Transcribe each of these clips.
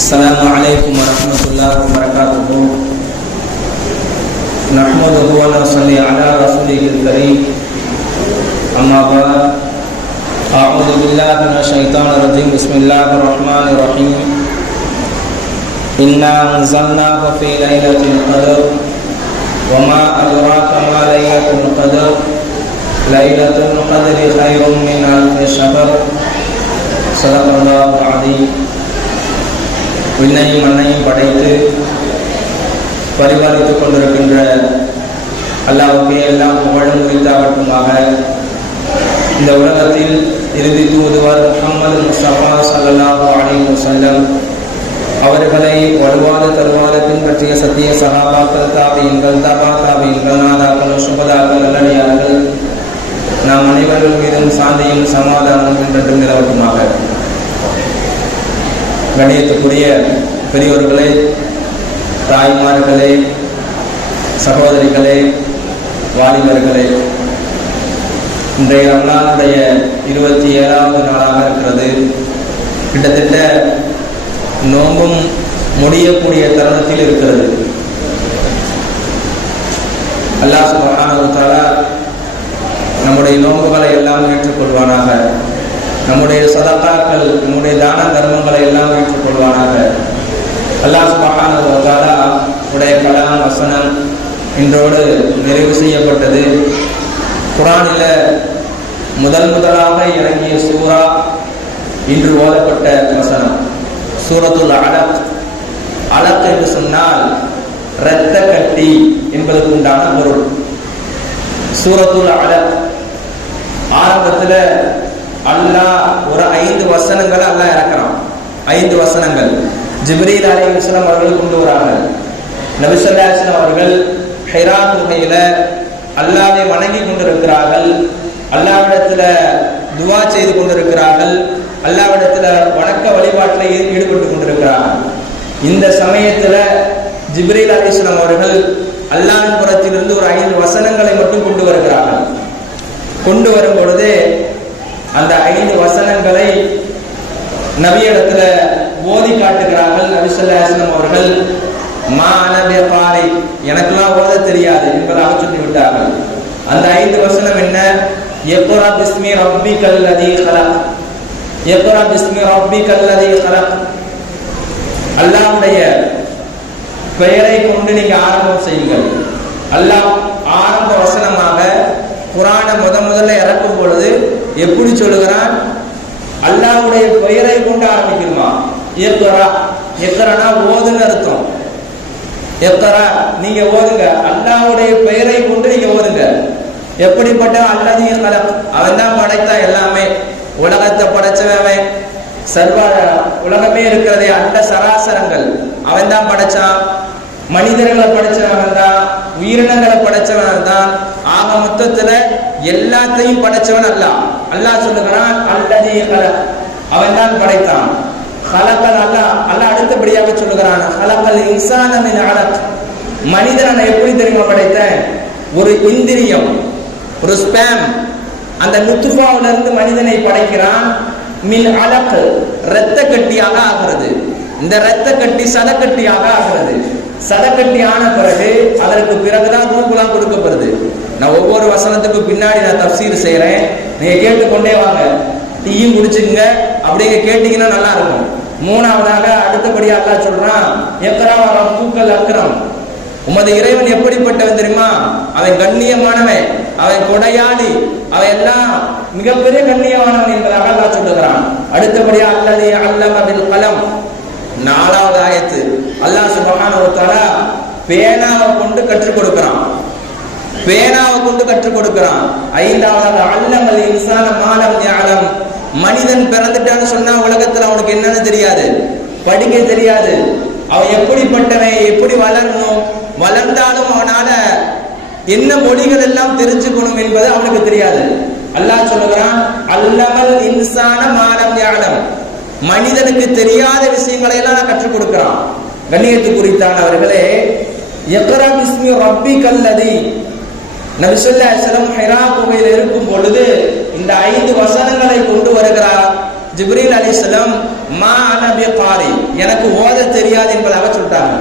السلام عليكم ورحمة الله وبركاته. نحمده ونصلي على رسوله الكريم. أما بعد، أعوذ بالله من الشيطان الرجيم. بسم الله الرحمن الرحيم. إنا أنزلناه في ليلة القدر وما أدراك ما ليلة القدر ليلة القدر خير من ألف شهر. صدق الله العظيم. விண்ணையும் மண்ணையும் படைத்து பரிபாலித்துக் கொண்டிருக்கின்ற அல்லாஹ்வுக்கே எல்லாம் புகழும் உரித்தாகட்டுமாக. இந்த உலகத்தில் இறுதி தூதுவர் முஹம்மது முஸ்தபா ஸல்லல்லாஹு அலைஹி வஸல்லம் அவர்களை வலுவாத தருவாத பின்பற்றிய சத்திய சஹாபாக்கள், தாபியீன்கள், தபா தாபியீன்கள், நாதாக்கள், சுஹதாக்கள், நல்லடியார்கள் நாம் அனைவர்கள் மீதும் சாந்தியும் சமாதானம் என்றும் நிலவட்டுமாக. கண்ணியத்துக்குரிய பெரியோர்களே, தாய்மார்களே, சகோதரிகளே, வாலிபர்களே, இன்றைய ரமலானுடைய 27வது நாளாக இருக்கிறது. கிட்டத்தட்ட நோன்பும் முடியக்கூடிய தருணத்தில் இருக்கிறது. அல்லாஹ் சுப்ஹானஹு வ தஆலா நம்முடைய நோன்புகளை எல்லாம் ஏற்றுக்கொள்வானாக. நம்முடைய சதகாக்கள், நம்முடைய தான தர்மங்களை எல்லாம் ஏற்றுக்கொள்வானாக. அல்லாஹ் சுப்ஹானஹு வ தஆலா உடைய கலாம் வசனம் இன்றோடு நிறைவு செய்யப்பட்டது. குர்ஆனில் முதலாக இறங்கிய சூரா இன்று ஓதப்பட்ட வசனம் சூரத்துல் அலக். அலக் என்று சொன்னால் இரத்த கட்டி என்பதற்கு உண்டான பொருள். சூரத்துல் அலக் ஆரம்பத்தில் அல்லாஹ் ஒரு 5 வசனங்களை அல்லாஹ் இறக்குறான். 5 வசனங்கள் ஜிப்ரீல் அலைஹிஸ்ஸலாம் அவர்கள் கொண்டு வரார்கள். நபி ஸல்லல்லாஹு அலைஹி வஸல்லம் அவர்கள் ஹிரா குகையில அல்லாஹ்வை வணங்கி கொண்டிருக்கிறார்கள். அல்லாஹ்விடத்துல துஆ செய்து கொண்டிருக்கிறார்கள். அல்லாஹ்விடத்துல வணக்க வழிபாட்டில் ஈடுபட்டு கொண்டிருக்கிறார்கள். இந்த சமயத்துல ஜிப்ரீல் அலைஹிஸ்ஸலாம் அவர்கள் அல்லாஹ்வின் புறத்திலிருந்து ஒரு 5 வசனங்களை மட்டும் கொண்டு வருகிறார்கள். கொண்டு வரும் பொழுது அந்த 5 வசனங்களை நபியிடத்துல ஓதி காட்டுகிறார்கள். நபி ஸல்லல்லாஹு அலைஹி வஸல்லம் அவர்கள் மா நபி காரி, எனக்கெல்லாம் ஓத தெரியாது என்பதாக சொல்லிவிட்டார்கள். அந்த 5 வசனம் என்ன? இக்ரா பிஸ்மி ரப்பிக்கல் லதீ கலக், இக்ரா பிஸ்மி ரப்பிக்கல் லதீ கலக். அல்லாஹ்வுடைய பெயரை கொண்டு நீங்க ஆரம்பம் செய்யுங்கள். அல்லாஹ் ஆரம்ப வசனமாக குர்ஆனை முதல்ல இறக்கும் பொழுது எப்படி சொல்லுகிறான்? அல்லாஹ்வுடைய பெயரை கொண்டு ஆரம்பிக்கணுமா? இக்ரா, இக்ரானா ஓதுன்னு அர்த்தம். இக்ரா, நீங்க ஓதுங்க. அல்லாஹ்வுடைய பெயரை கொண்டு நீங்க ஓதுங்க. எப்படிப்பட்ட அல்லதீ கலக், அவன் தான் படைத்தான் எல்லாமே. உலகத்தை படைச்சவன், சர்வ உலகமே இருக்கிறதே, அண்ட சராசரங்கள் அவன் தான் படைச்சான். மனிதர்களை படைச்சவன் தான், உயிரினங்களை படைச்சவன் தான். ஆக மொத்தத்துல எல்லாத்தையும் படைச்சவன் அல்லாஹ். அல்லாஹ் சொல்லுகிறான் அல்லதீ கலக், அவன் தான் படைத்தான். கலக்கல் அல்லாஹ். அல்லாஹ் அடுத்தபடியாக சொல்லுகிறான் கலக்கல் இன்சான மின் அலக், மனிதனை நான் எப்படி தெரியுமா படைத்தேன்? ஒரு இந்திரியம், ஒரு ஸ்பேம், அந்த நுத்ஃபாவில இருந்து மனிதனை படைக்கிறான். மின் அலக், இரத்த கட்டியாக ஆகிறது. இந்த இரத்த கட்டி சதக்கட்டியாக ஆகிறது. சதக்கட்டி ஆன பிறகு அதற்கு பிறகுதான் ரூபுலாம் கொடுக்கப்படுது. நான் ஒவ்வொரு வசனத்துக்கு பின்னாடி நான் தஃப்சீர் செய்யறேன், நீங்க கேட்டுக்கொண்டே வாங்க. டீயும் குடிச்சுங்க, அப்படிங்க கேட்டீங்கன்னா நல்லா இருக்கும். மூணாவதாக அடுத்தபடியா அல்லாஹ் சொல்றான் இக்ரா ரப்புக்கல் அக்ரம், உமது இறைவன் எப்படிப்பட்டவன் தெரியுமா? அவன் கண்ணியமானவன், அவன் கொடையாளி, அவன் எல்லாம் மிகப்பெரிய கண்ணியமானவன் என்பதாக அல்லாஹ் சொல்லுகிறான். அடுத்தபடியா அல்லதீ அல்லம பில் கலம், 4வது ஆயத்து அல்லாஹ் சுப்ஹானஹு வ தஆலா பேனாவை கொண்டு கற்றுக் கொடுக்கிறான். பேனாவை கொண்டு கற்றுக் கொடுக்கிறான். 5வது அல்லமல் இன்சான மா லம் யஅலம், மனிதன் பிறந்துட்டான்னு சொன்னா உலகத்துல அவனுக்கு என்னன்னு தெரியாது, படிக்க தெரியாது. அவன் எப்படிப்பட்டவன், எப்படி வளரணும், வளர்ந்தாலும் அவனால என்ன மொழிகள் எல்லாம் தெரிஞ்சுக்கணும் என்பது அவனுக்கு தெரியாது. அல்லாஹ் சொல்லுகிறான் அல்லமல் இன்சான மா லம் யஅலம், மனிதனுக்கு தெரியாத விஷயங்களை எல்லாம் நான் கற்றுக் கொடுக்கிறான். கண்ணியத்து குறித்தானவர்களே, இக்ரா பிஸ்மி ரப்பிக்கல் லதீ, நபி ஸல்லல்லாஹு அலைஹி வஸல்லம் ஹிரா குகையில் இருக்கும் பொழுது இந்த 5 வசனங்களை கொண்டு வருகிறார். ஜிப்ரீல் அலைஹிஸ்ஸலாம் மா அன பிகாரி, எனக்கு ஓத தெரியாது என்பதாக சொல்றாங்க.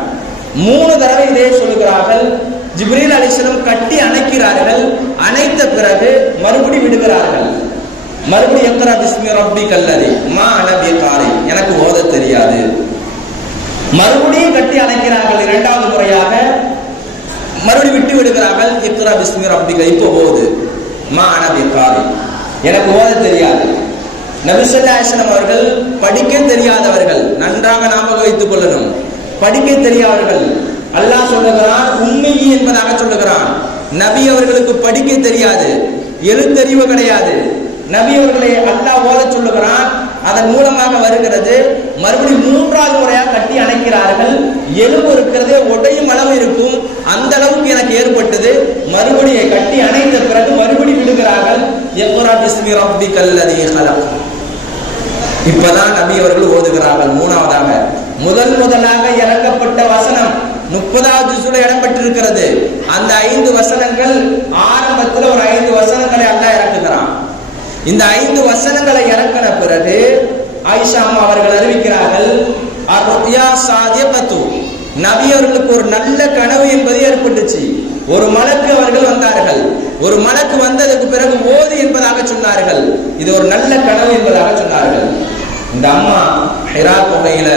3 தடவை இதே சொல்லுகிறார்கள். ஜிப்ரீல் அலைஹிஸ்ஸலாம் கட்டி அணைக்கிறார்கள். அணைத்த பிறகு மறுபடி விடுகிறார்கள். மறுபடி இக்ரா பிஸ்மி ரப்பிக்கல் லதி மா அன பிகாரி, எனக்கு ஓத தெரியாது. மறுபடியும் கட்டி அணைக்கிறார்கள். 2வது முறையாக மறுபடி விட்டு விடுகிறார்கள். இக்ரா பிஸ்மி ரப்பிக, இப்போ ஓது. மா அன பிகாரி, எனக்கு ஓத தெரியாது. நபி ஸல்லல்லாஹு அலைஹி வஸல்லம் அவர்கள் படிக்க தெரியாதவர்கள், நன்றாக ஞாபகம் வைத்துக் கொள்ளணும். படிக்க தெரியாதவர்கள். அல்லாஹ் சொல்லுகிறான் உம்மி என்பதாக சொல்லுகிறான். நபி அவர்களுக்கு படிக்க தெரியாது, எழுத்தறிவு கிடையாது. நபி அவர்களை அல்லாஹ் ஓத சொல்லுகிறான். அதன் மூலமாக வருகிறது மறுபடியும் 3வது முறையாக கட்டி அணைக்கிறார்கள். எலும்பு இருக்கிறது உடையும் அளவு இருக்கும், அந்த அளவுக்கு எனக்கு ஏற்பட்டது. மறுபடியும் கட்டி அணைத்த பிறகு மறுபடி விடுகிறார்கள். இக்ரா பிஸ்மி ரப்பிக்கல் லதி ஹலக். இப்பதான் நபி அவர்கள் ஓதுகிறார்கள். 3வதாக முதலாக இறக்கப்பட்ட வசனம் 30வது ஜுஸ்ல இடம்பெற்றிருக்கிறது. அந்த 5 வசனங்கள் ஆரம்பத்தில் ஒரு 5 வசனங்களை அல்லாஹ் இறக்குகிறான். இந்த 5 வசனங்களை இறக்கின பிறகு ஆயிஷா அம்மா அவர்கள் அறிவிக்கிறார்கள், அர்ருயா சாதிகத்து, நபி அவர்களுக்கு ஒரு நல்ல கனவு என்பது ஏற்பட்டுச்சு. ஒரு மலக்கு அவர்கள் வந்தார்கள். ஒரு மலக்கு வந்ததுக்கு பிறகு ஓது என்பதாக சொன்னார்கள். இது ஒரு நல்ல கனவு என்பதாக சொன்னார்கள். இந்த அம்மா ஹிரா குகையில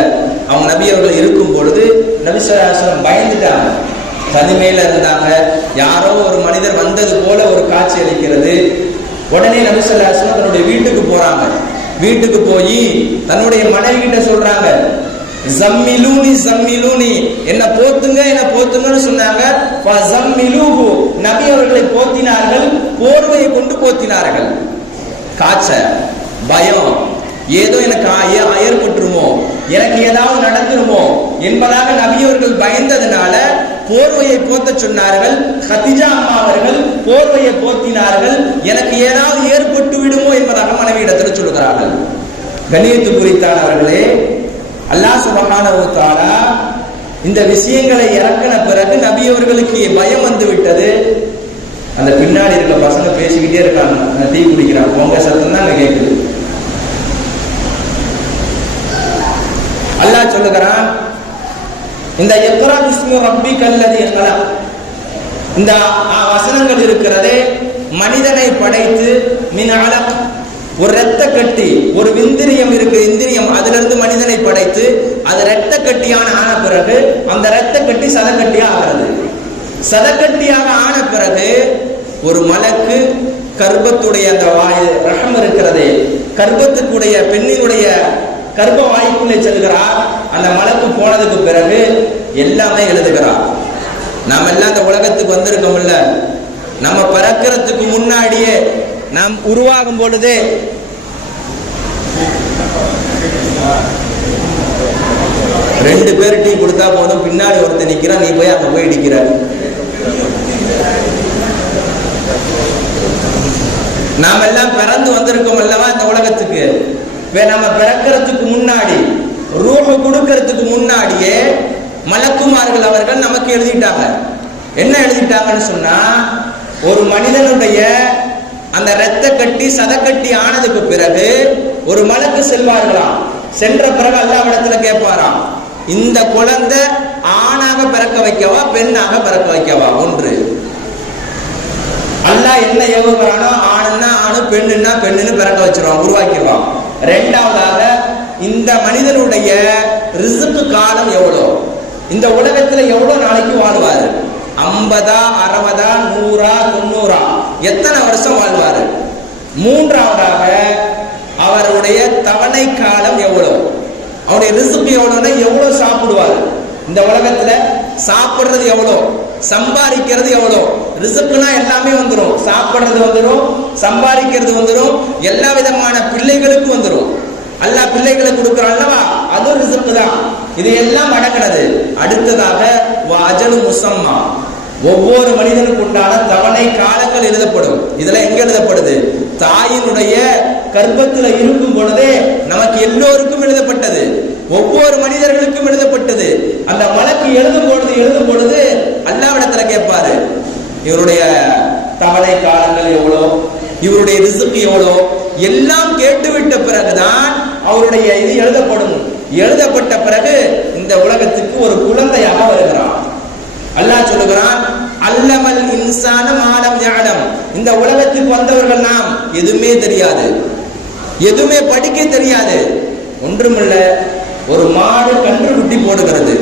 அவங்க நபி அவர்கள் இருக்கும் பொழுது நபி ஸல்லல்லாஹு அலைஹி வஸல்லம் பயந்துட்டாங்க. தனிமையில இருந்தாங்க. யாரோ ஒரு மனிதர் வந்தது போல ஒரு காட்சி அளிக்கிறது. உடனே நபி ஸல்லல்லாஹு அலைஹி வஸல்லம் தன்னுடைய வீட்டுக்கு போறாங்க. வீட்டுக்கு போய் தன்னுடைய மனைவி கிட்ட சொல்றாங்க, ஜம்மிலூனி ஜம்மிலூனி, என்ன போத்துங்கன்னு சொன்னாங்க. ஃபஸம்மிலூஹு, நபி அவர்களை போத்தினார்கள். போர்வையை கொண்டு போத்தினார்கள். காச்ச பயம், ஏதோ எனக்கு ஏற்பட்டுருமோ, எனக்கு ஏதாவது நடந்துருமோ என்பதாக நபியவர்கள் பயந்ததுனால போர்வையை போத்த சொன்னார்கள். கதிஜா அம்மா அவர்கள் போர்வையை போத்தினார்கள். எனக்கு ஏதாவது ஏற்பட்டு விடுமோ என்பதாக மனைவியிடத்தில் சொல்லுகிறார்கள். கண்ணியத்து குறித்தானவர்களே, அல்லாஹ் சுப்ஹானஹு வ தஆலா இந்த விஷயங்களை இறக்கின பிறகு நபியவர்களுக்கு பயம் வந்து விட்டது. அந்த பின்னாடி இருக்க பசங்க பேசிக்கிட்டே இருக்காங்க, டீ குடிக்கிறாங்க, உங்க சத்தம் தான் கேட்குது. அல்லாஹ் சொல்லுகிறான், இந்த இக்ரா பிஸ்மி ரப்பிக்கல் லதி ஹலக், இந்த வசனங்கள் இருக்கிறதே, மனிதனை படைத்து மின் அலக், ஒரு இரத்த கட்டி, ஒரு இந்திரியம் இருக்கு, இந்திரியம், அதுல இருந்து மனிதனை படைத்து அது இரத்த கட்டியான ஆன பிறகு அந்த இரத்த கட்டி சதக்கட்டியாக ஆகிறது. சதக்கட்டியாக ஆன பிறகு ஒரு மலக்கு கர்ப்பத்துடைய அந்த ரஹம் இருக்கிறதே, கர்ப்பத்துக்குடைய பெண்ணினுடைய கர்ப்ப வாய்க்குள்ளே செல்கிறார். அந்த மலக்கு போனதுக்கு பிறகு எல்லாமே எழுதுகிறார். நாம் எல்லாம் இந்த உலகத்துக்கு வந்திருக்கோம்ல, நம்ம பிறக்கிறதுக்கு முன்னாடியே நாம் உருவாகும் பொழுதே ரெண்டு பேர் டீ கொடுத்தா போதும், பின்னாடி ஒருத்தர் நிக்கிறான், நீ போய் அங்க போய் இடிக்கிற. நாம் எல்லாம் பிறந்து வந்திருக்கோம் அல்லவா இந்த உலகத்துக்கு. நம்ம பிறக்கிறதுக்கு முன்னாடி, ரூஹ் கொடுக்கிறதுக்கு முன்னாடியே மலக்குமார்கள் அவர்கள் நமக்கு எழுதிட்டாங்க. என்ன எழுதிட்டாங்கன்னு சொன்னா, ஒரு மனிதனுடைய அந்த இரத்த கட்டி சதக்கட்டி ஆனதுக்கு பிறகு ஒரு மலக்கு செல்வார்களாம். சென்ற பிறகு அல்லாஹ்விடத்துல கேட்பாராம், இந்த குழந்தை ஆணாக பிறக்க வைக்கவா பெண்ணாக பிறக்க வைக்கவா? ஒன்று, அல்லாஹ் என்ன ஏவுகிறானோ, ஆணுன்னா ஆணு, பெண்ணுன்னா பெண்ணுன்னு பிறக்க வச்சிருவான், உருவாக்கிடுவான். இரண்டாவதாக, இந்த மனிதனுடைய ரிஸ்க் காலம் எவ்வளோ, இந்த உலகத்துல எவ்வளவு நாளைக்கு வாழ்வாரு, 50, 60, 100, 90, எத்தனை வருஷம் வாழ்வாரு. மூன்றாவதாக, அவருடைய தவணை காலம் எவ்வளவு, அவருடைய ரிஸ்க் எவ்வளவுன்னா எவ்வளவு சாப்பிடுவாரு, இந்த உலகத்துல சாப்பிடுறது எவ்வளோ, சம்பாதிக்கிறது எவ்வளோ. ரிஸ்க்னா எல்லாமே வந்துடும், சாப்பிடுறது வந்துடும், சம்பாதிக்கிறது வந்துடும், எல்லா விதமான பிள்ளைகளுக்கு வந்துடும். அல்லாஹ் பிள்ளைகளை கொடுக்கிறான் அல்லவா, அது ரிஸ்க் தான். இது எல்லாம் அடங்கிறது. அடுத்ததாக அஜலு முசம்மா, ஒவ்வொரு மனிதனுக்கு உண்டான தவணை காலங்கள் எழுதப்படும். இதெல்லாம் எங்க எழுதப்படுது? தாயினுடைய கர்ப்பத்தில் இருக்கும் பொழுதே நமக்கு எல்லோருக்கும் எழுதப்பட்டது, ஒவ்வொரு மனிதர்களுக்கும் எழுதப்பட்டது. அந்த மலக்கு எழுதும் பொழுது அல்லாஹ்விடத்துல கேட்பாரு, இவருடைய தவணை காலங்கள் எவ்வளோ, இவருடைய ரிஸ்க் எவ்வளோ, எல்லாம் கேட்டுவிட்ட பிறகுதான் அவருடைய இது எழுதப்படும். எழுதப்பட்ட பிறகு இந்த உலகத்துக்கு ஒரு குழந்தையாக வருகிறான். அல்லாஹ் சொல்லுகிறான், அல்லமல் இன்சான மாலம் யஅலம். இந்த உலகத்துக்கு வந்தவர்கள் நாம் எதுவுமே தெரியாது, எதுவுமே படிக்க தெரியாது, ஒன்றுமில்ல. ஒரு மாடு கன்று குட்டி போடுகிறது.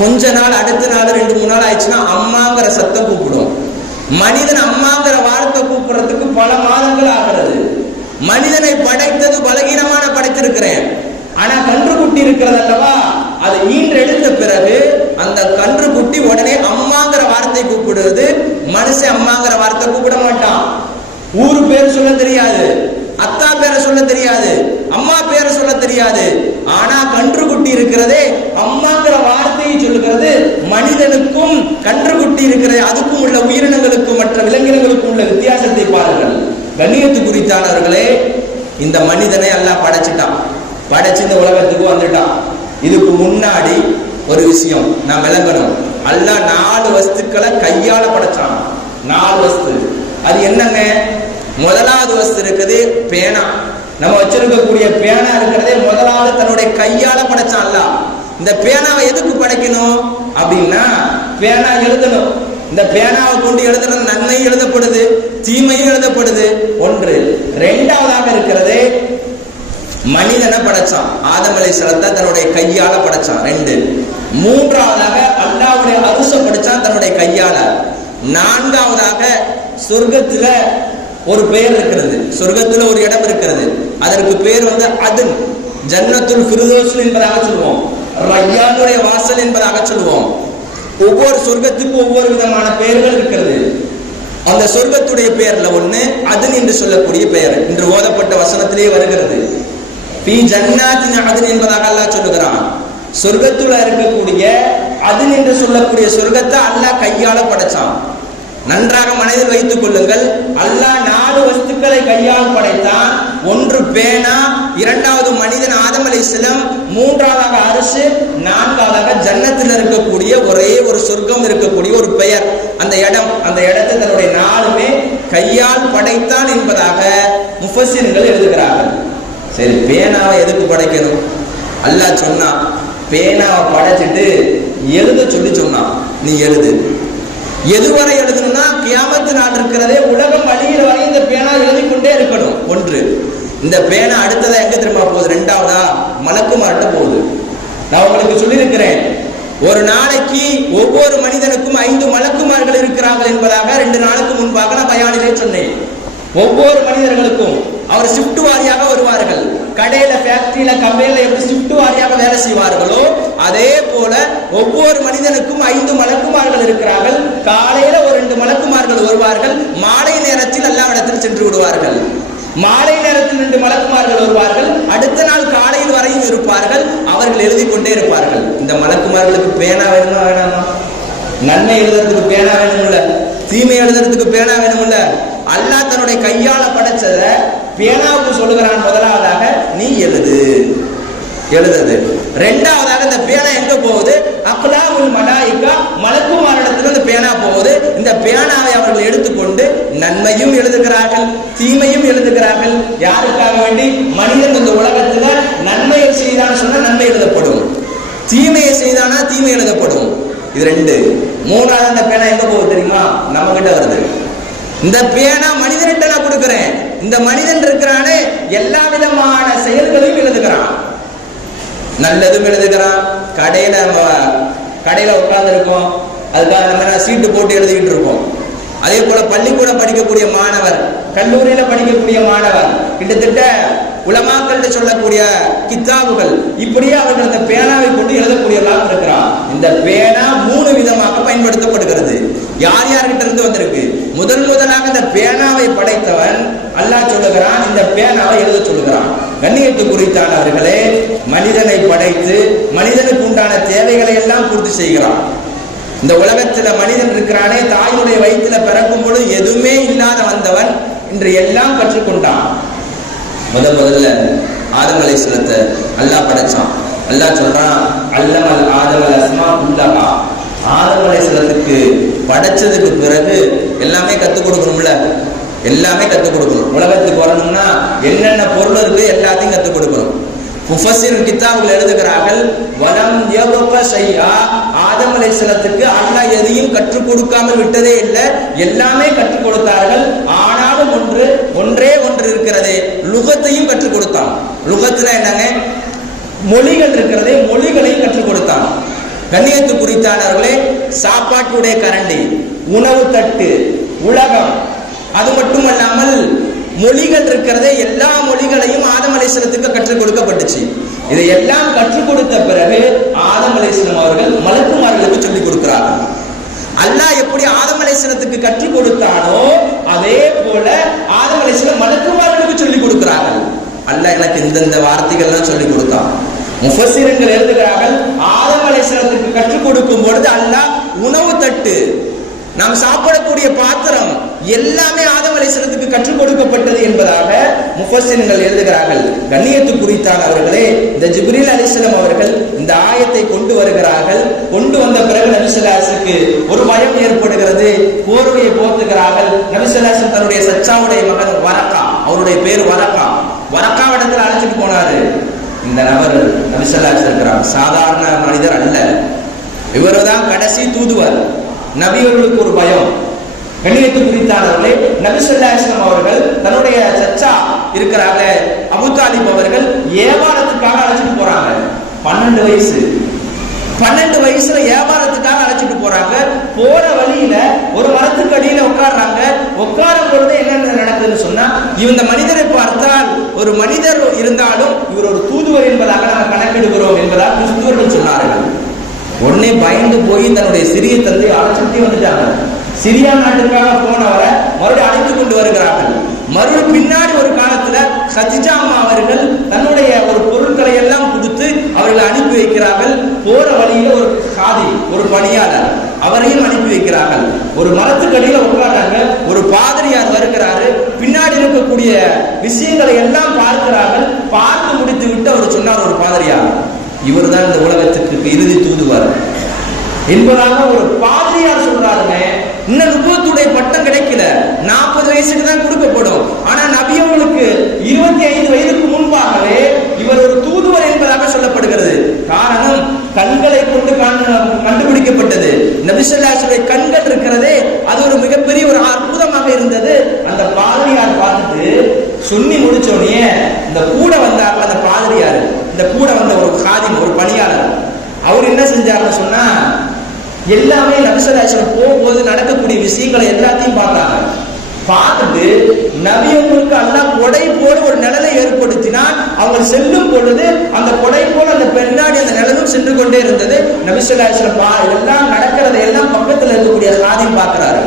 கொஞ்ச நாள், அடுத்த நாள் 2-3 நாள் ஆயிடுச்சுன்னா அம்மாங்கிற சத்தம் கூப்பிடும். மனிதன் அம்மாங்கிற வார்த்தை கூப்பிடுறதுக்கு பல மாதங்கள் ஆகிறது. மனிதனை படைத்தது பலகீனமான படைத்திருக்கிறேன். ஆனா கன்று குட்டி இருக்கிறது அல்லவா, அது ஈன்றெடுத்த பிறகு அந்த கன்று குட்டி உடனே அம்மாங்கிற வார்த்தை கூப்பிடுவது. மனுஷன் அம்மாங்கிற வார்த்தை கூப்பிட மாட்டான். ஊரு பேர் சொல்ல தெரியாது, அத்தா பேரை சொல்ல தெரியாது, அம்மா பேரை சொல்ல தெரியாது. ஆனா கன்று குட்டி இருக்கிறதே அம்மாங்கிற வார்த்தையை சொல்லுகிறது. மனிதனுக்கும் கன்று குட்டி இருக்கிறது, அதுக்கும் உள்ள உயிரினங்களுக்கும் மற்ற விலங்கினங்களுக்கும் உள்ள வித்தியாசத்தை பாருங்கள். கண்ணியத்து குறித்தானவர்களே, இந்த மனிதனை அல்லாஹ் படைச்சிட்டான், படைச்சு இந்த உலகத்துக்கு வந்துட்டான். இதுக்கு முன்னாடி ஒரு விஷயம் நான் விளங்கணும். அல்லாஹ் 4 வஸ்துக்களை கையால படைச்சான். 4 வஸ்து. அது என்னங்க? முதலாவது வஸ்து இருக்குது பேனா. நம்ம வச்சிருக்கக்கூடிய பேனா இருக்கிறதே முதலாவது தன்னுடைய கையால படைச்சான் அல்லாஹ். இந்த பேனாவை எதுக்கு படைக்கணும் அப்படின்னா, பேனா எழுதணும். இந்த பேனாவை கொண்டு எழுதுறது நன்மையும் எழுதப்படுது, தீமையும் எழுதப்படுது. ஒன்று. 2வதாக இருக்கிறது மனிதனை படைச்சான். ஆதம் அலைஹிஸ்ஸலாம் தன்னுடைய கையால படைச்சான். 2. 3வதாக அல்லாஹ்வுடைய அரிசை படைச்சான் தன்னுடைய கையால. 4வதாக சொர்க்கத்துல ஒரு பெயர் இருக்கிறது, சொர்க்கத்துல ஒரு இடம் இருக்கிறது. அதற்கு பேர் அதுன், ஜன்னத்துல் ஃபிர்தௌஸ் என்பதாக சொல்லுவோம், ரய்யானுடைய வாசல் என்பதாக சொல்லுவோம். ஒவ்வொரு சொர்க்கத்துக்கும் ஒவ்வொரு விதமான பெயர்கள் இருக்கிறது. அந்த சொர்க்கத்துடைய பெயர்ல ஒண்ணு அதுன் என்று சொல்லக்கூடிய பெயர் இன்று ஓதப்பட்ட வசனத்திலே வருகிறது. பி ஜன்னாத்தின் அதுன் என்பதாக அல்லாஹ் சொல்லுகிறான். சொர்க்கத்துல இருக்கக்கூடிய அதுன் என்று சொல்லக்கூடிய சொர்க்கத்தை அல்லாஹ் கையால படைச்சான். நன்றாக மனதில் வைத்துக் கொள்ளுங்கள். அல்லாஹ் 4 வஸ்துக்களை கையால் படைத்தான். ஒன்று பேனா, 2வது மனிதன் ஆதம் அலைஹிஸ்ஸலாம், 3வதாக அரிசி, 4வதாக ஜன்னத்தில் இருக்கக்கூடிய ஒரே ஒரு சொர்க்கம் இருக்கக்கூடிய ஒரு பெயர், அந்த இடம். அந்த இடத்தை தன்னுடைய 4மே கையால் படைத்தான் என்பதாக முஃபஸ்ஸிர்கள் எழுதுகிறார்கள். சரி, பேனாவை எதுக்கு படைக்கணும்? அல்லாஹ் சொன்னான், பேனாவை படைச்சிட்டு எழுத சொல்லி சொன்னான். நீ எழுது. எதுவரை எழுதணும்னா, கியாமத்து நாள் இருக்கிறதே, உலகம் அழிகிற வரை இந்த பேனா எழுதிக்கொண்டே இருக்கணும். ஒன்று. இந்த பேனா அடுத்ததா எங்க திரும்ப போகுது? 2வதா மலக்குமார்ட்ட போகுது. நான் உங்களுக்கு சொல்லியிருக்கிறேன், ஒரு நாளைக்கு ஒவ்வொரு மனிதனுக்கும் 5 மலக்குமார்கள் இருக்கிறார்கள் என்பதாக 2 நாளுக்கு முன்பாக நான் பயானிலே சொன்னேன். ஒவ்வொரு மனிதர்களுக்கும் அவர் ஷிஃப்ட் வாரியாக வருவார்கள். கடையில, ஃபேக்டரியில, கம்பெனில எப்படி ஷிஃப்ட் வாரியாக வேலை செய்வார்களோ அதே போல ஒவ்வொரு மனிதனுக்கும் 5 மலக்குமார்கள் இருக்கிறார்கள். காலையில ஒரு 2 மலக்குமார்கள் வருவார்கள், மாலை நேரத்தில் அல்லாஹ்விடத்தில் சென்று விடுவார்கள். மாலை நேரத்தில் 2 மலக்குமார்கள் வருவார்கள், அடுத்த நாள் காலையில் வரையும் இருப்பார்கள். அவர்கள் எழுதி கொண்டே இருப்பார்கள். இந்த மலக்குமார்களுக்கு பேனா வேணுமா வேணாமா? நன்மை எழுதுறதுக்கு பேனா வேணும்ல, தீமை எழுதுறதுக்கு பேனா வேணும்ல. அல்லாஹ் தன்னுடைய கையால படைச்சத பேனாவுக்கு சொல்லுகிறான். முதலாவதாக நீ எழுது, எழுதுது. 2வதாக இந்த பேனா எங்க போகுது? அக்லாமுல் மலாயிகா, மலக்குமாரிடத்துல இந்த பேனா போகுது. இந்த பேனாவை அவர்கள் எடுத்துக்கொண்டு நன்மையும் எழுதுகிறார்கள், தீமையும் எழுதுகிறார்கள். யாருக்காக வேண்டி? மனிதன் இந்த உலகத்துல நன்மையை செய்தான்னு சொன்னா நன்மை எழுதப்படும், தீமையை செய்தானா தீமை எழுதப்படும். இது 2. 3வது அந்த பேனா எங்க போகுது தெரியுமா? நம்ம கிட்ட வருது. இந்த பேனா மனிதன்கிட்ட நான் கொடுக்கிறேன். இந்த மனிதன் இருக்கிறானே, எல்லா விதமான செயல்களையும் எழுதுகிறான், நல்லதும் எழுதுகிறான். கடையில உட்கார்ந்து இருக்கோம், அதுக்காக நம்ம சீட்டு போட்டு எழுதிக்கிட்டு இருக்கோம். அதே போல பள்ளிக்கூடம் படிக்கக்கூடிய மாணவர், கல்லூரியில படிக்கக்கூடிய மாணவர், கிட்டத்தட்ட உலமாக்கள்கிட்ட சொல்லக்கூடிய கித்தாபுகள், இப்படியே அவர்கள் இந்த பேனாவை கொண்டு எழுதக்கூடியவர்களாக இருக்கிறான். இந்த பேனா 3 விதமாக பயன்படுத்தப்படுகிறது. யார் யார்கிட்ட இருந்து வந்திருக்கு? முதலாக இந்த பேனாவை படைத்தவன் அல்லாஹ் சொல்லுகிறான், இந்த பேனாவை எழுத சொல்லுகிறான். கண்ணியத்து குறித்தானவர்களே, மனிதனை படைத்து மனிதனுக்கு உண்டான தேவைகளை எல்லாம் பூர்த்தி செய்கிறான். இந்த உலகத்துல மனிதன் இருக்கிறானே, தாயுடைய வயிற்றுல பிறக்கும் பொழுது எதுவுமே இல்லாத வந்தவன் இன்று எல்லாம் கற்றுக்கொண்டான். முதல்ல ஆதம் அலைஹிஸ்ஸலாத்தை அல்லாஹ் படைச்சான். அல்லாஹ் சொல்றான், அல்லமல் ஆதமல் அஸ்மா குல்லஹா. ஆதம் அலைஹிஸ்ஸலாத்துக்கு படைச்சதுக்கு பிறகு எல்லாமே கத்துக் கொடுக்கணும்ல, எல்லாமே கத்துக் கொடுக்கணும். உலகத்துக்கு வரணும்னா என்னென்ன பொருள் இருக்கு எல்லாத்தையும் கத்துக் கொடுக்கணும். முஃபஸ்ஸிர் கிதாபுகள் எழுதுகிறார்கள், வலம் யபக ஷைஆ, ஆதம் அலைஹிஸ்ஸலாத்துக்கு அல்லாஹ் எதையும் கற்றுக் கொடுக்காமல் விட்டதே இல்லை, எல்லாமே கற்றுக் கொடுத்தார்கள். ஆனாலும் ஒன்றே ஒன்று இருக்கிறது, லுகத்தையும் கற்றுக் கொடுத்தான். லுகத்துல என்னங்க, மொழிகள் இருக்கிறதே, மொழிகளையும் கற்றுக் கொடுத்தான். கண்ணியத்து குறித்தானவர்களே, சாப்பாட்டுடைய கரண்டி, உணவு தட்டு, உலகம், அது மட்டுமல்லாமல் மொழிகள் இருக்கிறதே, எல்லா மொழிகளையும் ஆதம் அலைஹிஸ்ஸலாத்துக்கு கற்றுக் கொடுக்கப்பட்டுச்சு. இதையெல்லாம் கற்றுக் கொடுத்த பிறகு ஆதம் அலைஹிஸ்ஸலாம் அவர்கள் மலக்குமார்களுக்கு சொல்லிக் கொடுக்கிறார்கள். அல்லாஹ் எப்படி ஆதம் அலைஹிஸ்ஸலாத்துக்கு கற்றுக் கொடுத்தானோ அதே போல ஆதம் அலைஹிஸ்ஸலாம் மலக்குமார்களுக்கு சொல்லிக் கொடுக்கிறார்கள். அல்லாஹ் எனக்கு இந்த வார்த்தைகள் எல்லாம் சொல்லிக் கொடுத்தான். முஃபஸ்ஸிர்கள் எழுதுகிறார்கள், ஆதம் அலைஹிஸ்ஸலாத்துக்கு கற்றுக் கொடுக்கும் பொழுது அல்லாஹ் உணவு தட்டு, நாம் சாப்பிடக்கூடிய பாத்திரம் எல்லாமே ஆதம் அலைஹிஸ்ஸலாத்துக்கு கற்றுக் கொடுக்கப்பட்டது என்பதாக முஃபஸ்ஸிர்கள் எழுதுகிறார்கள். கண்ணியத்து குறித்தான் அவர்களே, இந்த ஜிப்ரீல் அலைஹிஸ்ஸலாம் அவர்கள் இந்த ஆயத்தை கொண்டு வருகிறார்கள். கொண்டு வந்த பிறகு நபி ஸல்லல்லாஹு அலைஹி வஸல்லம் ஒரு பயம் ஏற்படுகிறது. போர்வையை போர்த்துகிறார்கள். நபி ஸல்லல்லாஹு அலைஹி வஸல்லம் தன்னுடைய சச்சாவுடைய மகன் வரக்கா, அவருடைய பேர் வரக்காவிடத்தில் அழைச்சிட்டு போனாரு. இந்த நபர் நபி ஸல்லல்லாஹு அலைஹி வஸல்லம் இருக்கிறார், சாதாரண மனிதர் அல்ல, இவர்தான் கடைசி தூதுவர். நபியர்களுக்கு ஒரு பயம். கண்ணியத்து குறித்தானவர்களே, நபி ஸல்லல்லாஹு அலைஹி வஸல்லம் அவர்கள் தன்னுடைய சச்சா இருக்கிறாங்க அபூ தாலிப் அவர்கள் வியாபாரத்துக்காக அழைச்சிட்டு போறாங்க. 12 வயசுல வியாபாரத்துக்காக அழைச்சிட்டு போறாங்க. போற வழியில ஒரு மரத்துக்கு அடியில உட்கார்றாங்க. உட்காரும் பொழுது என்ன நடக்குதுன்னு சொன்னா, இந்த மனிதரை பார்த்தால் ஒரு மனிதர் இருந்தாலும் இவர் ஒரு தூதுவர் என்பதாக நாங்கள் கணக்கெடுக்கிறோம் என்பதாக கிறிஸ்துவர்கள் சொன்னார்கள். உடனே பயந்து போய் தன்னுடைய சிறிய தந்தை அழைச்சிட்டே வந்துட்டாங்க. சிரியா நாட்டுக்காக போனவரை மறுபடியும் அழைத்து கொண்டு வருகிறார்கள். மறுபடியும் பின்னாடி ஒரு காலத்துல கதீஜா அம்மா அவர்கள் தன்னுடைய ஒரு பொருட்களை எல்லாம் கொடுத்து அவர்களை அனுப்பி வைக்கிறார்கள். போற வழியில ஒரு காதி, ஒரு பணியாளர், அவரையும் அனுப்பி வைக்கிறார்கள். ஒரு மரத்துக்கடியில உட்கார்றாங்க. ஒரு பாதிரியார் வருகிறாரு. பின்னாடி இருக்கக்கூடிய விஷயங்களை எல்லாம் பார்க்கிறார்கள். பார்த்து முடித்து விட்டு அவர் சொன்னார், ஒரு பாதிரியார், இவர் தான் இந்த உலகத்துக்கு இறுதி தூதுவர் என்பதாக ஒரு பாதிரியார் சொல்றாருங்க. இன்னும் நுபுவத்துடைய பட்டம் கிடைக்கல, 40 வயசுக்கு தான் கொடுக்கப்படும். ஆனா நபி அவர்களுக்கு 25 வயதுக்கு முன்பாகவே இவர் ஒரு தூதுவர் என்பதாக சொல்லப்படுகிறது. காரணம், கண்களை கொண்டு கண்டுபிடிக்கப்பட்டது. நபி ஸல்லல்லாஹு அலைஹி வஸல்லம் கண்கள் இருக்கிறதே, அது ஒரு மிகப்பெரிய ஒரு அற்புதமாக இருந்தது. அந்த பாதிரியார் பார்த்துட்டு சொல்லி முடிச்சோடனே இந்த கூட வந்தார் அந்த பாதிரியார், இந்த கூட வந்த ஒரு காதிம், ஒரு பணியாளர், அவர் என்ன செஞ்சாருன்னு சொன்னா, எல்லாமே நபி ஸல்லல்லாஹு அலைஹி வஸல்லம் போகும்போது நடக்கக்கூடிய விஷயங்களை எல்லாத்தையும் பார்த்தாங்க. பார்த்துட்டு நபி அவங்களுக்கு அல்லாஹ் கொடை போல ஒரு நிழலை ஏற்படுத்தினான். அவங்க செல்லும் பொழுது அந்த கொடை போல அந்த பின்னாடி அந்த நிழலும் சென்று கொண்டே இருந்தது. நபி ஸல்லல்லாஹு அலைஹி வஸல்லம் எல்லாம் நடக்கிறதை எல்லாம் பக்கத்தில் இருக்கக்கூடிய காதிம் பார்க்கிறாரு.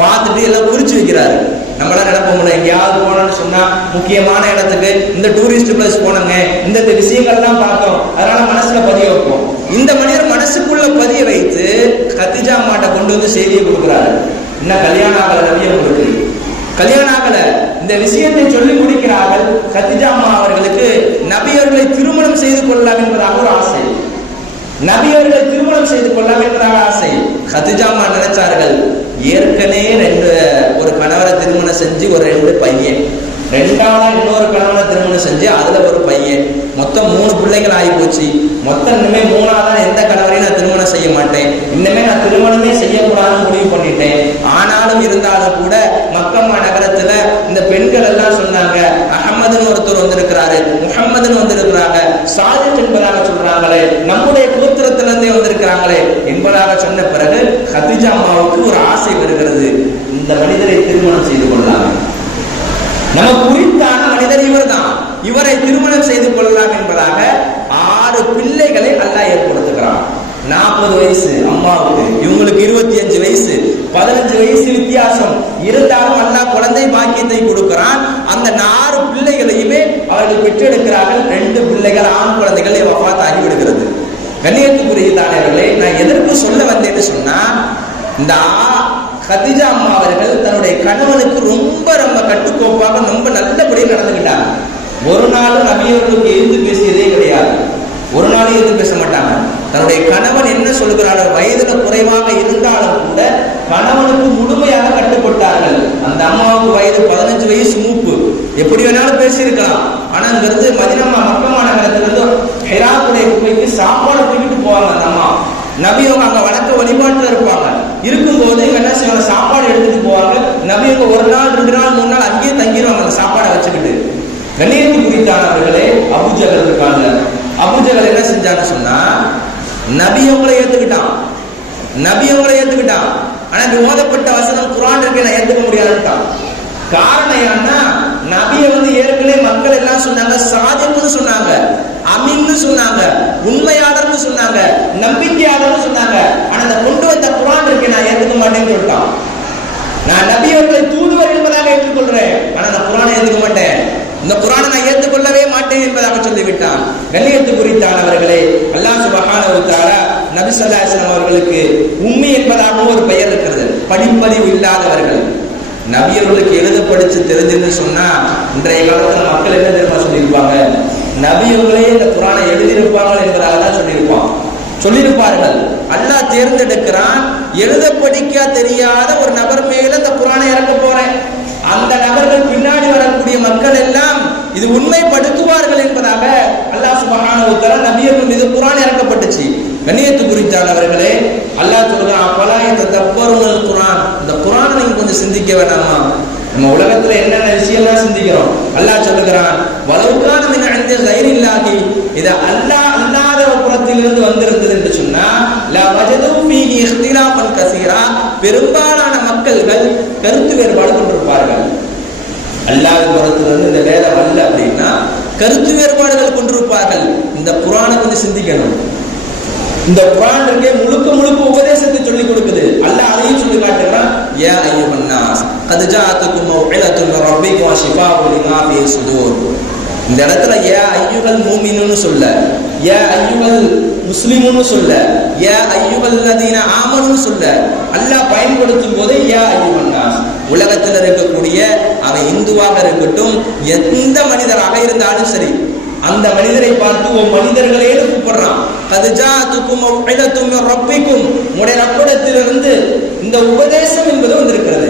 பார்த்துட்டு எல்லாம் குறிச்சு வைக்கிறாரு. நம்மளாம் நினைப்போம்ல, எங்கேயாவது போனோம்னு சொன்னா முக்கியமான இடத்துக்கு, இந்த டூரிஸ்ட் பிளேஸ் போனோங்க, இந்த விஷயங்கள்லாம் பார்த்தோம், அதனால மனசுல பதிய வைப்போம். இந்த மனிதர் மனசுக்குள்ள பதிய வைத்து கதீஜா அம்மாட்ட கொண்டு வந்து செய்தியை கொடுக்கிறாரு. இன்னும் கல்யாணம் ஆகல, நபி அவங்களுக்கு கல்யாணம் ஆகல. இந்த விஷயத்தை சொல்லி முடிக்கிறார்கள். கதீஜா அம்மா அவர்களுக்கு நபி அவர்களை திருமணம் செய்து கொள்ளலாம் என்பதாக ஒரு ஆசை. நபி அவர்களை திருமணம் செய்து கொள்ளலாம் என்பதாக ஆசை. கதீஜா அம்மா நினைச்சார்கள், ஏற்கனவே ஒரு கணவரை திருமணம் செஞ்சு ஒரு 2 பையன், 2வது இன்னொரு கணவனை திருமணம் செஞ்சு அதுல ஒரு பையன், மொத்தம் 3 பிள்ளைகள் ஆகி போச்சு. மொத்தம் இனிமே 3வது எந்த கணவரையும் நான் திருமணம் செய்ய மாட்டேன், இன்னுமே நான் திருமணமே செய்யக்கூடாதுன்னு முடிவு பண்ணிட்டேன். ஆனாலும் இருந்தாலும் கூட மக்கமா நகரத்துல இந்த பெண்கள் எல்லாம் சொன்னாங்க, அஹமதுன்னு ஒருத்தர் வந்திருக்கிறாரு, முஹம்மதுன்னு வந்திருக்கிறாங்க, சாதித் என்பதாக சொல்றாங்களே, நம்முடைய கோத்திரத்திலிருந்தே வந்திருக்கிறாங்களே என்பதாக சொன்ன பிறகு கதீஜா அம்மாவுக்கு ஒரு ஆசை வருகிறது, இந்த மனிதரை திருமணம் செய்து கொள்ளலாம், நமக்கு குறித்தான மனிதர் இவர் தான், இவரை திருமணம் செய்து கொள்ளலாம் என்பதாக 6 பிள்ளைகளை அல்லாஹ் ஏற்படுத்துகிறான். 40 வயசு அம்மாவுக்கு, இவங்களுக்கு 25 வயசு, 15 வயசு வித்தியாசம் இருந்தாலும் அல்லாஹ் குழந்தை பாக்கியத்தை கொடுக்கிறான். அந்த 4 பிள்ளைகளையுமே அவர்கள் பெற்றெடுக்கிறார்கள். 2 பிள்ளைகள் ஆண் குழந்தைகள் வஃபாத் ஆகிவிடுகிறது. கண்ணியத்துக்குரியதானவர்களே, நான் எதற்கு சொல்ல வந்தேன்னு சொன்னா, இந்த கதீஜா அம்மா அவர்கள் தன்னுடைய கணவனுக்கு ரொம்ப கட்டுக்கோப்பாக ரொம்ப நல்லபடியாக நடந்துக்கிட்டாங்க. ஒரு நாளும் நபி அவர்களுக்கு எதிர்த்து பேசியதே கிடையாது, ஒரு நாளும் எதிர்த்து பேச மாட்டாங்க. தன்னுடைய கணவன் என்ன சொல்கிறாரோ, வயதுல குறைவாக இருந்தாலும் கூட கணவனுக்கு முழுமையாக கட்டுப்பட்டார்கள். அந்த அம்மாவுக்கு வயது 15 வயசு மூப்பு, எப்படி வேணாலும் பேசியிருக்கலாம், ஆனா அங்கிருந்து மக்கமா நகரத்திலிருந்து ஹிராவுடைய குகைக்கு சாப்பாடு தூக்கிட்டு போவாங்க அந்த அம்மா. நபி அவங்க அங்க வணக்க வழிபாட்டுல இருப்பாங்க. இருக்கும்போது என்ன செய்வாங்க, சாப்பாடு எடுத்துட்டு போவாங்க. நபி அவங்க 1 நாள் 2 நாள் 3 நாள் அங்கேயே தங்கிடுவாங்க அந்த சாப்பாடை வச்சுக்கிட்டு. கண்ணியத்து குறித்தானவர்களே, அபூஜஹல் இருக்காங்க. அபூஜஹல் என்ன செஞ்சான்னு சொன்னா, நபி அவங்களை ஏத்துக்கிட்டான். ஆனா ஓதப்பட்ட வசனம் குர்ஆன் இருக்கு, நான் ஏத்துக்க முடியாதுட்டான். காரணம் என்னன்னா, நபியை ஏற்கனவே மக்கள் எல்லாம் சொன்னாங்க, சாதிக்குன்னு சொன்னாங்க, அமீன்னு சொன்னாங்க, உண்மையாளர்னு சொன்னாங்க, நம்பிக்கையாளர்னு சொன்னாங்க. ஆனா அந்த கொண்டு வந்த குர்ஆன் இருக்கு, நான் ஏத்துக்க மாட்டேன்னு சொல்லிட்டான். நான் நபி அவர்களை தூதுவர் என்பதாக ஏற்றுக்கொள்றேன், ஆனா அந்த குர்ஆனை ஏத்துக்க மாட்டேன், இந்த குர்ஆனை நான் ஏற்றுக்கொள்ளவே மாட்டேன் என்பதாக சொல்லிவிட்டான். கண்ணியத்து குறித்தானவர்களே, அல்லாஹ் சுப்ஹானஹு வ தஆலா நபி ஸல்லல்லாஹு அலைஹி வஸல்லம் அவர்களுக்கு உம்மி என்பதாக ஒரு பெயர் இருக்கிறது, படிப்பறிவு இல்லாதவர்கள். நபி அவர்களுக்கு எழுத படிச்சு தெரிஞ்சுன்னு சொன்னா இன்றைய காலத்துல மக்கள் என்ன தெரியுமா சொல்லியிருப்பாங்க, நபி அவர்களே இந்த குர்ஆனை எழுதியிருப்பார்கள் என்பதாக தான் சொல்லியிருப்பார்கள். அல்லாஹ் தேர்ந்தெடுக்கிறான், எழுத படிக்க தெரியாத ஒரு நபர் மேல இந்த குர்ஆனை இறக்க போறேன். அந்த நபர்கள் பின்னாடி வரக்கூடிய மக்கள் எல்லாம் இது உண்மைப்படுத்துவார்கள் என்பதாக அல்லாஹ் சுப்ஹானஹு வ தஆலா நபியர்கள் மீது குர்ஆன் இறக்கப்பட்டுச்சு. கண்ணியத்து குறித்தானவர்களே, அல்லாஹ் சொல்றான், அப்பலா யததப்பருல் குர்ஆன், இந்த குர்ஆனை நீங்க கொஞ்சம் சிந்திக்க வேண்டாமா? நம்ம உலகத்துல என்னென்ன விஷயம்லாம் சிந்திக்கிறோம். அல்லாஹ் சொல்லுகிறான், வலவுகான மின் இன்தி கைரில்லாஹி, இது அல்லாஹ் அல்லாத புறத்திலிருந்து வந்திருந்தது என்று சொன்னா லா வஜது ஃபீஹி இக்திலாஃபன் கஸீரா, பெரும்பாலான மக்கள்கள் கருத்து வேறுபாடு கொண்டிருப்பார்கள். அல்லாஹ்வின் புறத்திலிருந்து இந்த வேதம் அல்ல அப்படின்னா கருத்து வேறுபாடுகள் கொண்டிருப்பார்கள். இந்த குர்ஆனை கொஞ்சம் சிந்திக்கணும். இந்த குர்ஆன் இருக்கே முழுக்க உபதேசத்தை சொல்லி கொடுக்குது. அல்லாஹ் அதையும் சொல்லி காட்டுறான், யா அய்யுஹன் நாஸ் கத் ஜாஅத்துக்கும் மவ்இலத்துன் மின் ரப்பிக்கும் வ ஷிஃபாஉன் லிமா ஃபீ ஸுதூர். இந்த இடத்துல யா அய்யுஹல் மூமினூன்னு சொல்ல, யா அய்யுஹல் முஸ்லிமுன்னு சொல்ல, யா அய்யுஹல் லதீன ஆமனூன்னு சொல்ல. அல்லாஹ் பயன்படுத்தும் போது யா அய்யுஹன் நாஸ், உலகத்தில் இருக்கக்கூடிய அவன் இந்துவாக இருக்கட்டும், எந்த மனிதராக இருந்தாலும் சரி, அந்த மனிதரை பார்த்து ஓ மனிதர்களே கூப்பிடுறான். கதுஜாத்துக்கும் மவ்இலத்தும் மின் ரப்பிக்கும், உங்களுடைய ரப்பிடத்திலிருந்து இந்த உபதேசம் என்பது வந்திருக்கிறது.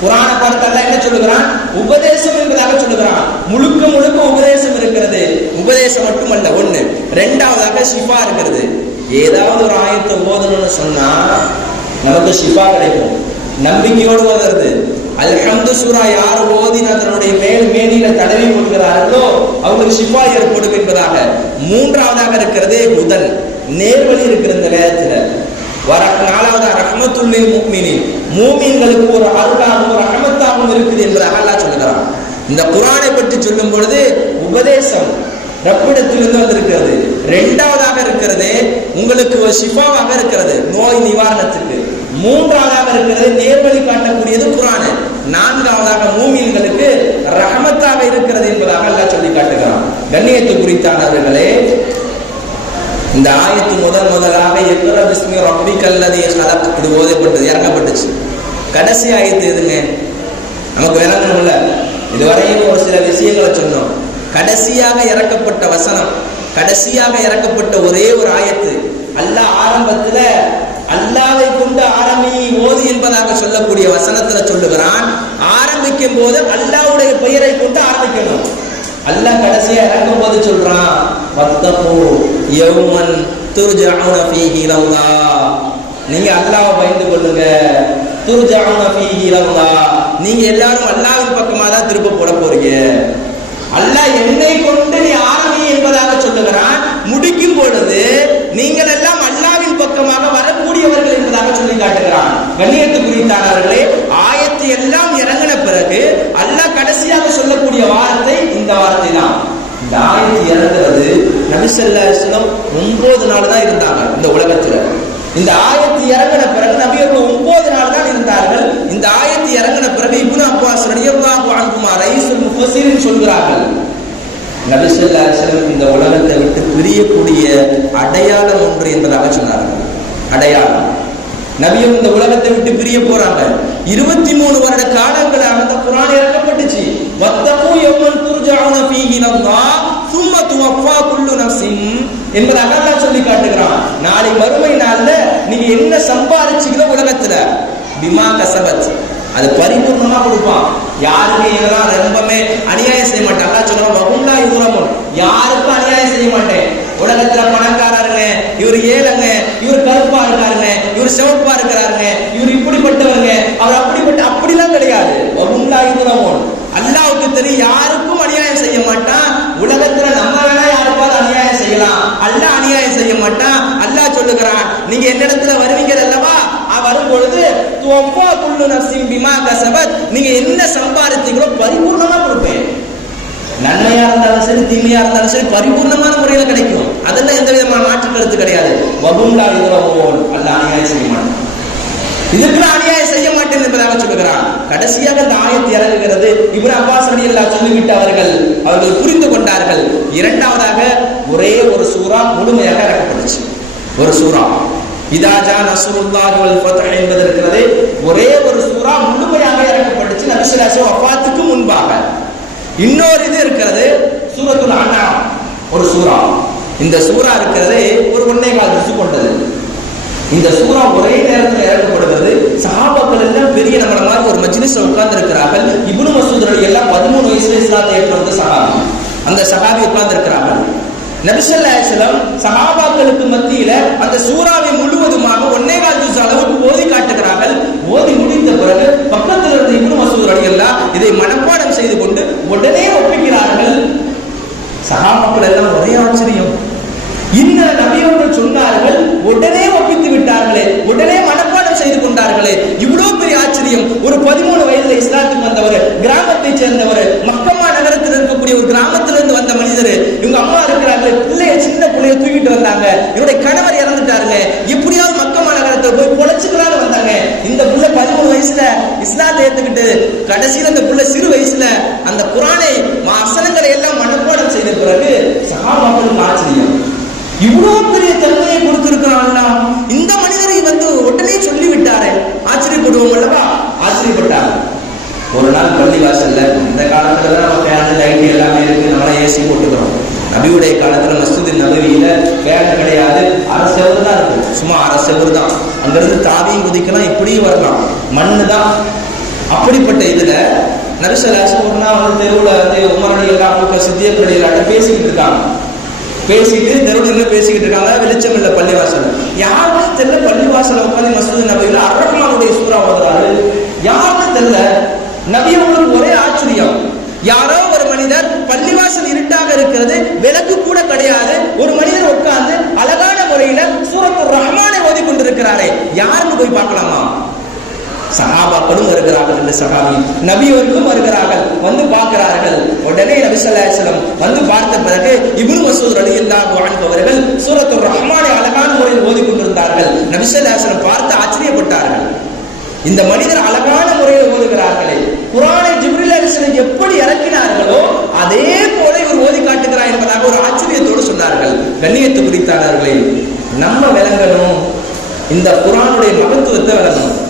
குர்ஆனை பார்த்து அல்லாஹ் என்ன சொல்லுகிறான், உபதேசம் என்பதாக சொல்லுகிறான். முழுக்க உபதேசம் இருக்கிறது. உபதேசம் மட்டுமல்ல, ஒண்ணு. ரெண்டாவதாக ஷிஃபா இருக்கிறது. ஏதாவது ஒரு ஆயத்தை ஓதணும்னு சொன்னா நமக்கு ஷிஃபா கிடைக்கும், நம்பிக்கையோடு ஓதுறது. அல்ஹம்து சூரா யார் ஓதின தன்னுடைய மேனியில தடவி கொள்கிறார்களோ அவங்களுக்கு ஷிஃபா ஏற்படும் என்பதாக. மூன்றாவதாக இருக்கிறதே ஹுதன், நேர்வழி இருக்கிற இந்த வேதத்துல. நாலாவதா ரஹ்மத்துல் லில் முஃமினீன், மூமின்களுக்கு ஒரு அருளாகவும் ஒரு ரஹமத்தாகவும் இருக்குது என்பதாக அல்லாஹ் சொல்லுகிறான். இந்த குர்ஆனை பற்றி சொல்லும் பொழுது உபதேசம் ரப்பிடத்திலிருந்து வந்திருக்கிறது. இரண்டாவதாக இருக்கிறது உங்களுக்கு ஷிஃபாவாக இருக்கிறது, நோய் நிவாரணத்துக்கு. மூன்றாவதாக இருக்கிறது நேர்வழி காட்டக்கூடியது குர்ஆன். நான்காவதாக மூமின்களுக்கு ரஹமத்தாக இருக்கிறது என்பதாக அல்லாஹ் சொல்லி காட்டுகிறான். கண்ணியத்து குறித்தானவர்களே, இந்த ஆயத்து முதலாக இக்ரா பிஸ்மி ரப்பிக்கல் லதீ ஹலக் இது ஓதப்பட்டது, இறங்கப்பட்டுச்சு. கடைசி ஆயத்து எதுங்க, நமக்கு விளங்கணும்ல. இதுவரையும் ஒரு சில விஷயங்களை சொன்னோம். கடைசியாக இறக்கப்பட்ட வசனம், கடைசியாக இறக்கப்பட்ட ஒரே ஒரு ஆயத்து. அல்லாஹ் ஆரம்பத்துல அல்லாஹ்வை கொண்டு ஆரம்பி ஓது என்பதாக சொல்லக்கூடிய வசனத்துல சொல்லுகிறான், ஆரம்பிக்கும் போது அல்லாஹ்வுடைய பெயரை கொண்டு ஆரம்பிக்கணும். அல்லாஹ் கடைசியா இறக்கும் போது சொல்றான், வத்தகு யௌமன் துர்ஜஊன ஃபீஹி இலல்லாஹ், நீங்க அல்லாஹ்வை பயந்து கொள்ளுங்க. துர்ஜஊன ஃபீஹி இலல்லாஹ், நீங்க எல்லாரும் அல்லாஹ்வின் பக்கமா தான் திரும்ப போட போறீங்க. அல்லாஹ் என்னை கொண்டு நீ ஆரம்பி என்பதாக சொல்லுகிறான். முடிக்கும் பொழுது நீங்கள் எல்லாம் அல்லாஹ்வின் பக்கமாக வரக்கூடியவர்கள் என்பதாக சொல்லி காட்டுகிறான். கண்ணியத்து குறித்தானவர்களே, ஆயத்து எல்லாம் இறங்கின பிறகு அல்லாஹ் கடைசியாக சொல்லக்கூடிய வார்த்தை இந்த வார்த்தை தான். இந்த ஆயத்து இறங்குறது நபி ஸல்லல்லாஹு அலைஹி வஸல்லம் 9 நாள் தான் இருந்தாங்க இந்த உலகத்துல. இந்த ஆயத்து இறங்கின பிறகு நபி அவர்கள் 9 நாள் தான் இருந்தார்கள். இந்த ஆயத்து இறங்கின பிறகு இப்னு அப்பாஸ் ரலியல்லாஹு அன்ஹுமா ரயீசுல் முஃபஸ்ஸிரின் சொல்கிறார்கள், நபி ஸல்லல்லாஹு அலைஹி வஸல்லம் இந்த உலகத்தை விட்டு பிரியக்கூடிய அடையாளம் ஒன்று என்பதாக சொன்னார்கள். அடையாளம், நபியும் இந்த உலகத்தை விட்டு பிரிய போறாங்க. 23 வருட காலங்களாக அந்த குர்ஆன் இறக்கப்பட்டுச்சு. வத்தகு யௌமன் துர்ஜஊன ஃபீஹி இலல்லாஹ் சும்ம துவஃபா குல்லு நஃப்ஸின் என்பதாக அல்லாஹ் சொல்லி காட்டுகிறான். நாளை மறுமை நாள்ல நீங்க என்ன சம்பாதிச்சீங்களோ உலகத்துல, பிமா கஸபத், அது பரிபூர்ணமா கொடுப்பான். யாருக்கு இதெல்லாம் ரொம்பவே அநியாயம் செய்ய மாட்டேன். அல்லாஹ் சொல்றான் வகுல்லா யுரமுன், யாருக்கும் அநியாயம் செய்ய மாட்டேன். உலகத்துல பணக்காரருங்க, இவர் ஏழைங்க, இவர் கருப்பா இருக்காருங்க, இவர் சிவப்பா இருக்கிறாருங்க, இவர் இப்படிப்பட்டவருங்க, அவர் அப்படிலாம் கிடையாது. வகுல்லா யுரமுன், அல்லாஹ்வுக்கு தெரியும் யாருக்கும் அநியாயம் செய்ய மாட்டான். உலகத்துல நம்ம வேணா யாருக்காவது அநியாயம் செய்யலாம், அல்லாஹ் அநியாயம் செய்ய மாட்டான். அல்லாஹ் சொல்லுகிறான், நீங்க என்னிடத்துல வருவீங்க அல்லவா, வரும் பொழுது துவஃபா குல்லு நஃப்ஸின் பிமா கஸபத், நீங்க என்ன சம்பாதித்தீங்களோ பரிபூர்ணமா கொடுப்பேன். நன்மையா இருந்தாலும் சரி தீமையா இருந்தாலும் சரி பரிபூர்ணமான முறையில கிடைக்கும். அதெல்லாம் எந்த விதமான மாற்று கருத்து கிடையாது. வகுல்லா யுரமுன், அல்லாஹ் அநியாயம் செய்ய மாட்டான். இதுக்கெல்லாம் அநியாயம் செய்ய மாட்டேன் என்பதாக சொல்லுகிறான். கடைசியாக இந்த ஆயத்து இறங்குகிறது. இப்னு அப்பாஸ் ரலியல்லாஹு சொல்லிவிட்டு அவர்கள் புரிந்து கொண்டார்கள். இரண்டாவதாக ஒரே ஒரு சூரா முழுமையாக இறக்கப்பட்டுச்சு. ஒரு சூரா இதாஜா நஸ்ருல்லாஹி வல் ஃபத்ஹ் என்பது இருக்கிறது. ஒரே ஒரு சூரா முழுமையாக இறக்கப்பட்டுச்சு நபி ஸல்லல்லாஹு அலைஹி வஸல்லம் வஃபாத்துக்கு முன்பாக. இன்னொரு இது இருக்கிறது சூரத்துல் அன்ஆம், ஒரு சூரா. இந்த சூரா இருக்கிறது ஒரு 1.25 ஜுஸ் கொண்டது. இந்த சூரா ஒரே நேரத்தில் இறக்கப்படுகிறது. சஹாபாக்கள் எல்லாம் பெரிய நம்மள மாதிரி ஒரு மஜ்லிஸ்ல உட்கார்ந்து இருக்கிறார்கள். இப்னு மஸ்ஊத் ரலியல்லாஹு 13 வயசுல இஸ்லாத்தை ஏற்றுக்கொண்ட சஹாபி. அந்த சஹாபி உட்கார்ந்து இருக்கிறார்கள். நபி ஸல்லல்லாஹு அலைஹி வஸல்லம் சஹாபாக்களுக்கு மத்தியில அந்த சூராவை முழுவதுமாக 1.25 ஜுஸ் அளவுக்கு ஓதி காட்டுகிறார்கள். ஓதி முடிந்த பிறகு பக்கத்தில் இருந்த இப்னு மஸ்ஊத் ரலியல்லாஹு இதை மனப்பாடம் செய்து கொண்டு உடனே ஒப்பிக்கிறார்கள். சஹாபாக்கள் எல்லாம் ஒரே ஆச்சரியம். இந்த நபியவர்கள் சொன்னார்கள், உடனே ஒப்பித்து விட்டார்களே, உடனே மனப்பாடம் செய்து கொண்டார்களே, இவ்வளவு பெரிய ஆச்சரியம். ஒரு 13 வயதுல இஸ்லாத்துக்கு வந்தவர், கிராமத்தை சேர்ந்தவர், மக்கமா நகரத்தில் இருக்கக்கூடிய ஒரு கிராமத்திலிருந்து வந்த மனிதர். இவங்க அம்மா இருக்கிறாங்க, பிள்ளைய சின்ன பிள்ளைய தூக்கிட்டு வந்தாங்க, இவருடைய கணவர் இறந்துட்டாருங்க, எப்படியாவது மக்கமா நகரத்தில் போய் பொழைச்சுக்கலான்னு வந்தாங்க. இந்த புள்ள 13 வயசுல இஸ்லாத்தை ஏத்துக்கிட்டு கடைசியில் அந்த புள்ள சிறு வயசுல அந்த குர்ஆனை வசனங்களை எல்லாம் மனப்பாடம் செய்த பிறகு சஹாபாக்களுக்கு ஆச்சரியம். இவ்வளவு பெரிய தன்மையை கொடுத்திருக்கிறான் இந்த மனிதரை உடனே சொல்லி விட்டாரே, ஆச்சரியப்படுவோம் அல்லவா? ஆச்சரியப்பட்டார். ஒரு நாள் பள்ளிவாசல்ல, இந்த காலத்துல நம்ம ஃபேன் லைட் எல்லாமே இருக்கு, நம்மளா ஏசி போட்டுக்கிறோம். நபியுடைய காலத்துல மஸ்ஜித் நபவியில ஃபேன் கிடையாது, அரை செவரு தான் இருக்கு, சும்மா அரை செவரு தான். அங்கிருந்து தாவியும் குதிக்கலாம், இப்படியும் வரலாம், மண்ணு தான். அப்படிப்பட்ட இதுல நபி ஸல்லல்லாஹு அலைஹி வஸல்லம் தெருவுல உமர் ரலியல்லாஹு அன்ஹு சித்திக் ரலியல்லாஹு அன்ஹு பேசிக்கிட்டு இருக்காங்க. பேசிட்டு தெருவில் பேசிக்கிட்டு இருக்காங்க. வெளிச்சம் இல்ல பள்ளிவாசல். யாருன்னு தெரியல, பள்ளிவாசல் உட்காந்து மஸ்ஜித் நபவியில அர்-ரஹ்மானுடைய சூரா ஓதுறாரு. யாருன்னு தெரியல. நபி அவங்களுக்கு ஒரே ஆச்சரியம். யாரோ ஒரு மனிதர், பள்ளிவாசல் இருட்டாக இருக்கிறது, விளக்கு கூட கிடையாது, ஒரு மனிதர் உட்கார்ந்து அழகான முறையில சூரத்துர் ரஹ்மானை ஓதி கொண்டிருக்கிறாரே, யாருன்னு போய் பார்க்கலாமா? சஹாபாக்களும் வருகிறார்கள், இந்த சஹாபி நபியவர்களும் வருகிறார்கள், வந்து பார்க்கிறார்கள். உடனே நபி ஸல்லல்லாஹு அலைஹி வஸல்லம் வந்து பார்த்த பிறகு இப்னு மஸ்ஊத் ரலியல்லாஹு அன்ஹு அவர்கள் சூரத்துர் ரஹ்மானை அழகான முறையில் ஓதி கொண்டிருந்தார்கள். நபி ஸல்லல்லாஹு அலைஹி வஸல்லம் பார்த்து ஆச்சரியப்பட்டார்கள். இந்த மனிதர் அழகான முறையில் ஓதுகிறார்களே, குர்ஆனை ஜிப்ரீல் அலைஹிஸ்ஸலாம் எப்படி இறக்கினார்களோ அதே போல இவர் ஓதி காட்டுகிறார் என்பதாக ஒரு ஆச்சரியத்தோடு சொன்னார்கள். கண்ணியத்து குறித்தாளர்களே, நம்ம விளங்கணும், இந்த குர்ஆனுடைய மகத்துவத்தை விளங்கணும்.